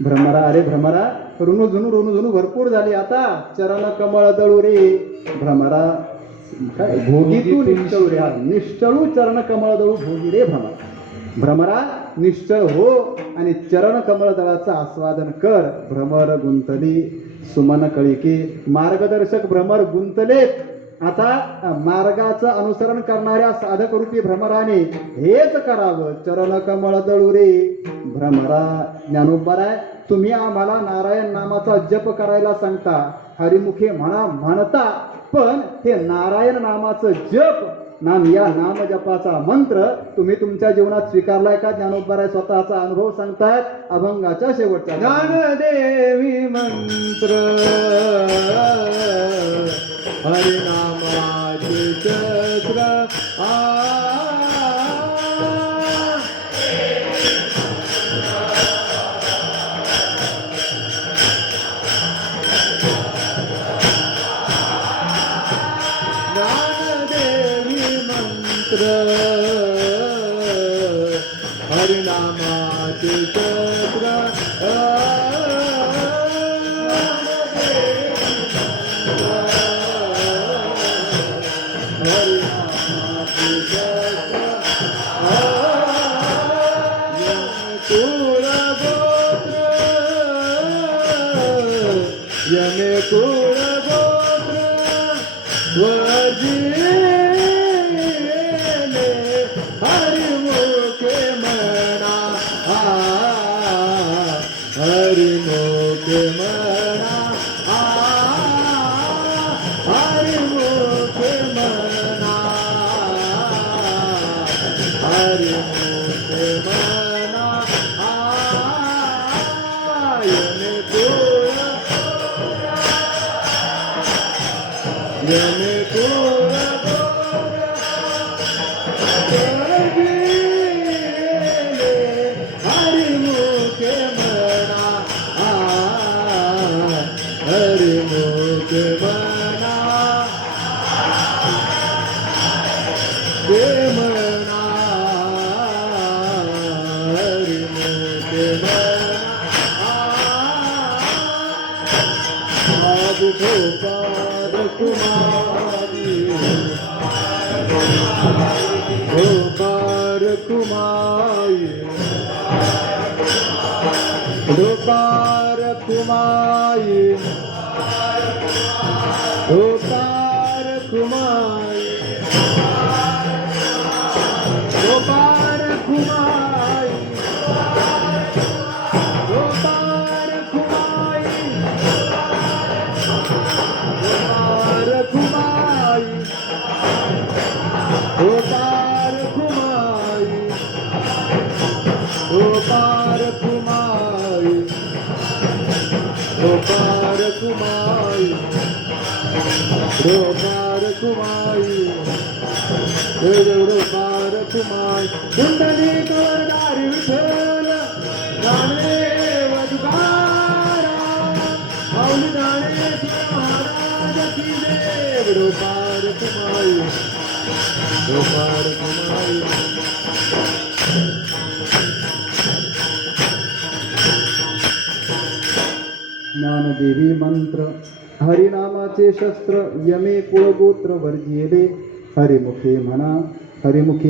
भ्रमरा. अरे भ्रमरा, ऋणुझुनू ऋणुझुनू भरपूर झाली, आता चरण कमळ दळू रे भ्रमरा. काय भोगी तू निश्चळू रे, हा निश्चळू चरण कमळ दळू भोगी रे भ्रमरा. भ्रमरा निश्चळ हो आणि चरण कमळ दळाचं आस्वादन कर. भ्रमर गुंतली सुमन कळिके. मार्गदर्शक भ्रमर गुंतलेत. आता मार्गाचं अनुसरण करणाऱ्या साधक रूपी भ्रमराने हेच करावं, चरण कमळ दळू रे भ्रमरा. ज्ञानोबाराय तुम्ही आम्हाला नारायण नामाचा जप करायला सांगता, हरिमुखे म्हणता, पण हे नारायण नामाचं जप नाम, या नाम जपाचा मंत्र तुम्ही तुमच्या जीवनात स्वीकारलाय का? ज्ञानोबाराय स्वतःचा अनुभव सांगतायत अभंगाच्या शेवटच्या. ज्ञानदेवी मंत्र हरिनामाचे चक्र हरिनामाचे चक्र यमे कुळ गोत्र वजिले हरिमुखे म्हणा, हरिमुखे म्हणा, हरिमुखे म्हणा, हरिमुखे म्हणा. यमे कुळ यमे कुळ हरिमुखे म्हणा, हरिमुखे म्हणा, ते म्हणा. पार कुमाई पार कुमाई पार कुमाई पार कुमाई कुंडली कवरदारी विठ्ठल ज्ञानेश्वर तुकाराम माऊली ज्ञानेश्वर महाराज की जय पार कुमाई पार कुमाई ज्ञानदेवी मंत्र हरिनामाचे शस्त्र यमे कुळगोत्र वर्जिले हरिमुखे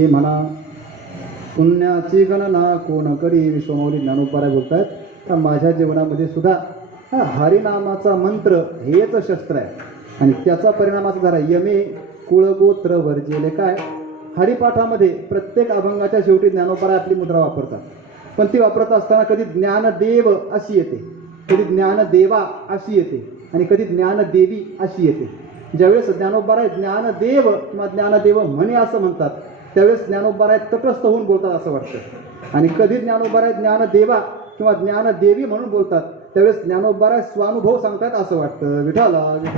म्हणा पुण्याची गणना कोण करी. विश्वमौली ज्ञानोपाराय बोलतायत तर माझ्या जीवनामध्ये सुद्धा हा हरिनामाचा मंत्र हेच शस्त्र आहे आणि त्याचा परिणाम असा झाला यमे कुळगोत्र वर्जिले. काय हरिपाठामध्ये प्रत्येक अभंगाच्या शेवटी ज्ञानोपाराय आपली मुद्रा वापरतात, पण ती वापरत असताना कधी ज्ञानदेव अशी येते, कधी ज्ञानदेवा अशी येते आणि कधी ज्ञानदेवी अशी येते. ज्यावेळेस ज्ञानोबाराय ज्ञानदेव किंवा ज्ञानदेव म्हणे असं म्हणतात त्यावेळेस ज्ञानोबाराय तटस्थ होऊन बोलतात असं वाटतं, आणि कधी ज्ञानोबाराय ज्ञानदेवा किंवा ज्ञानदेवी म्हणून बोलतात त्यावेळेस ज्ञानोबाराय स्वानुभव सांगतात असं वाटतं. विठाला अगदी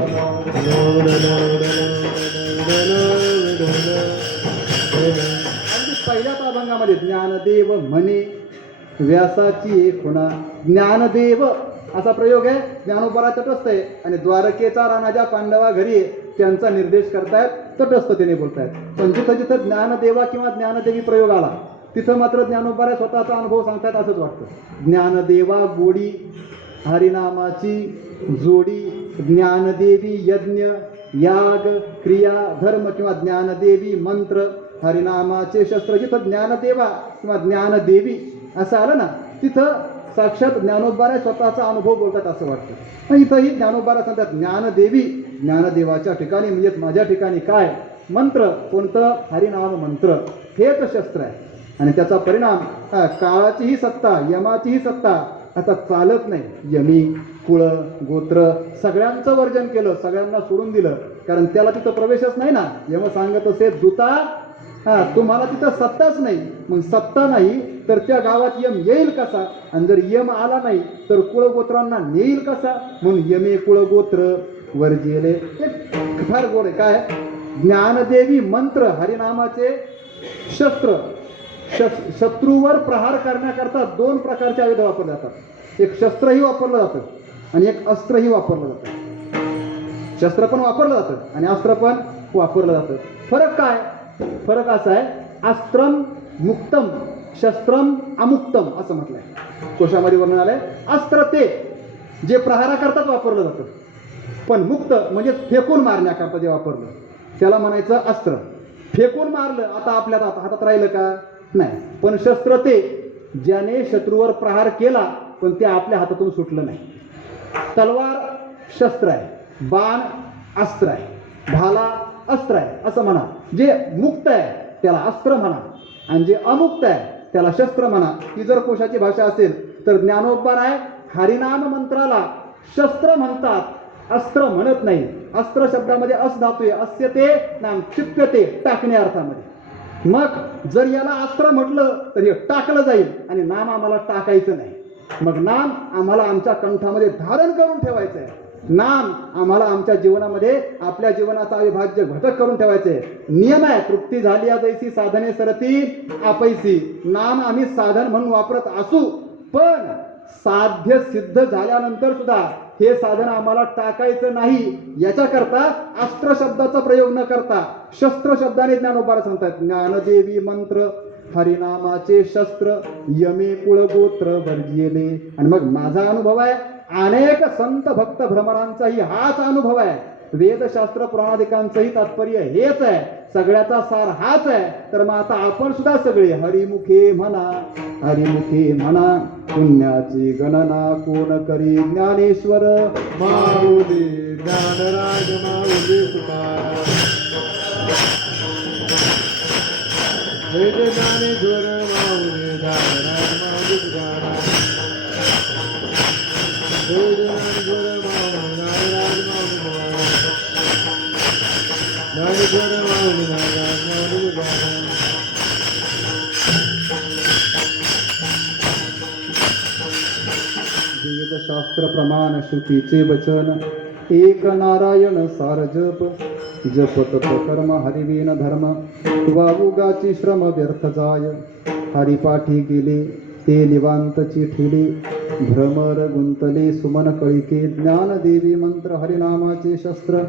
पहिल्याच अभंगामध्ये ज्ञानदेव म्हणे व्यासाची खुणा. ज्ञानदेव असा प्रयोग आहे, ज्ञानोबाराय तटस्थ आहे आणि द्वारकेचा राणा पांडवा घरी आहे त्यांचा निर्देश करतायत, तटस्थतेने बोलतायत. पण जिथं जिथं ज्ञानदेवा किंवा ज्ञानदेवी प्रयोग आला तिथं मात्र ज्ञानोबाराय स्वतःचा अनुभव सांगतायत असंच वाटतं. ज्ञानदेवा गोडी हरिनामाची जोडी, ज्ञानदेवी यज्ञ याग क्रिया धर्म किंवा ज्ञानदेवी मंत्र हरिनामाचे शस्त्र. जिथं ज्ञानदेवा किंवा ज्ञानदेवी असं आलं ना तिथं साक्षात ज्ञानोबाराय स्वतःचा अनुभव बोलतात असं वाटतं. इथंही ज्ञानोबाराय सांगतात ज्ञानदेवी, ज्ञानदेवाच्या ठिकाणी म्हणजेच माझ्या ठिकाणी काय मंत्र कोणतं हरिनाम मंत्र हेच शस्त्र आहे आणि त्याचा परिणाम काळाचीही सत्ता यमाचीही सत्ता आता चालत नाही. यमी कुळ गोत्र सगळ्यांचं वर्जन केलं, सगळ्यांना सोडून दिलं, कारण त्याला तिथं प्रवेशच नाही ना. यम सांगत असे दूता तुम्हाला तिथं सत्ताच नाही, मग सत्ता नाही तर त्या गावात यम येईल कसा, आणि जर यम आला नाही तर कुळगोत्रांना नेईल कसा. म्हणून यमे कुळगोत्र वर्जिले फार गोड आहे. काय ज्ञानदेवी मंत्र हरिनामाचे शस्त्र. शत्रूवर प्रहार करण्याकरता दोन प्रकारचे आयुध वापरले जातात. एक शस्त्रही वापरलं जातं आणि एक अस्त्रही वापरलं जातं. शस्त्र पण वापरलं जातं आणि अस्त्र पण वापरलं जातं. फरक काय? फरक असा आहे, अस्त्रम मुक्तम शस्त्रम अमुक्तम असं म्हटलंय. कोशामध्ये वर्णन आलंय अस्त्र ते जे प्रहाराकरताच वापरलं जातं, पण मुक्त म्हणजे फेकून मारण्याकरता जे वापरलं त्याला म्हणायचं अस्त्र. फेकून मारलं आता आपल्या हातात राहिलं का? नाही. पण शस्त्र ते ज्याने शत्रूवर प्रहार केला पण ते आपल्या हातातून सुटलं नाही. तलवार शस्त्र आहे, बाण अस्त्र आहे, भाला अस्त्र आहे असं म्हणा. जे मुक्त आहे त्याला अस्त्र म्हणा आणि जे अमुक्त आहे त्याला शस्त्र म्हणा. ही जर कोशाची भाषा असेल तर ज्ञानोबाराय हरिनाम मंत्राला शस्त्र म्हणतात, अस्त्र म्हणत नाही. अस्त्र शब्दामध्ये अस धातू आहे, अस्य ते नाम क्षिप्यते टाकणे अर्थामध्ये. मग जर याला अस्त्र म्हटलं तर हे टाकलं जाईल आणि नाम आम्हाला टाकायचं नाही. मग नाम आम्हाला आमच्या कंठामध्ये धारण करून ठेवायचं आहे. नाम आम्हाला आमच्या जीवनामध्ये आपल्या जीवनाचा अविभाज्य घटक करून ठेवायचे आहे. नियम आहे, तृप्ती झाली जैसी साधने सरती आपैसी. नाम आम्ही साधन म्हणून वापरत असू, पण साध्य सिद्ध झाल्यानंतर सुद्धा हे साधन आम्हाला टाकायचं नाही. याच्याकरता अस्त्र शब्दाचा प्रयोग न करता शस्त्र शब्दाने ज्ञानोबाराय सांगतात ज्ञानदेवी मंत्र हरिनामाचे शस्त्र यमे कुळगोत्र वर्जिले. आणि मग माझा अनुभव आहे, अनेक संत भक्त भ्रमरांचाही हाच अनुभव आहे. वेदशास्त्र पुराणादिकांचंही तात्पर्य हेच आहे, सगळ्याचा सार हाच आहे. तर मग आता आपण सुद्धा सगळे हरिमुखे म्हणा, हरिमुखे म्हणा. पुण्याची गणना कोण करी ज्ञानेश्वर माऊली ज्ञानराज माऊली तुकाराम. जय जय ज्ञानेश्वर माऊली ज्ञानराज माऊली तुकाराम. जय जय ज्ञानेश्वर माऊली ज्ञानराज माऊली तुकाराम. ज्ञानेश्वर माऊली ज्ञानराज माऊली तुकाराम. शास्त्र प्रमाण श्रुतीचे वचन एक नारायण सार जप जप तप कर्म हरिवीन धर्म वावुगाची श्रम व्यर्थ जाय हरिपाठी गेले ते निवांतची ठेले भ्रमर गुंतले सुमन कळिके ज्ञानदेवी मंत्र हरिनामाचे शस्त्र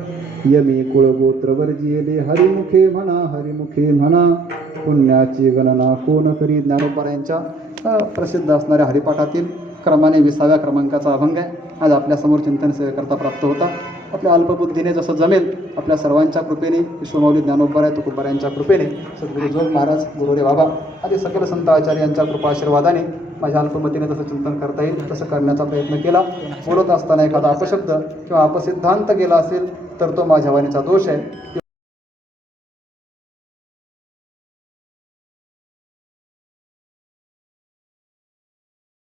यमी कुळगोत्र वर्जिले हरिमुखे म्हणा पुण्याची गणना कोण करी. ज्ञानोबा यांच्या प्रसिद्ध असणाऱ्या हरिपाठातील क्रमाने 20व्या क्रमांकाचा अभंग आहे आज आपल्यासमोर चिंतन सेवेकरता प्राप्त होता. आपल्या अल्पबुद्धीने जसं जमेल आपल्या सर्वांच्या कृपेने विश्वमाऊली ज्ञानोबा तुकोबा यांच्या कृपेने सद्गुरू जोग महाराज गुरुदेव बाबा आदी सकल संत आचार्य यांच्या कृपा आशीर्वादाने माझ्या अल्पमतीने जसं चिंतन करता येईल तसं करण्याचा प्रयत्न केला. बोलत असताना एखादा अपशब्द किंवा अपसिद्धांत गेला असेल तर तो माझ्या वाणीचा दोष आहे.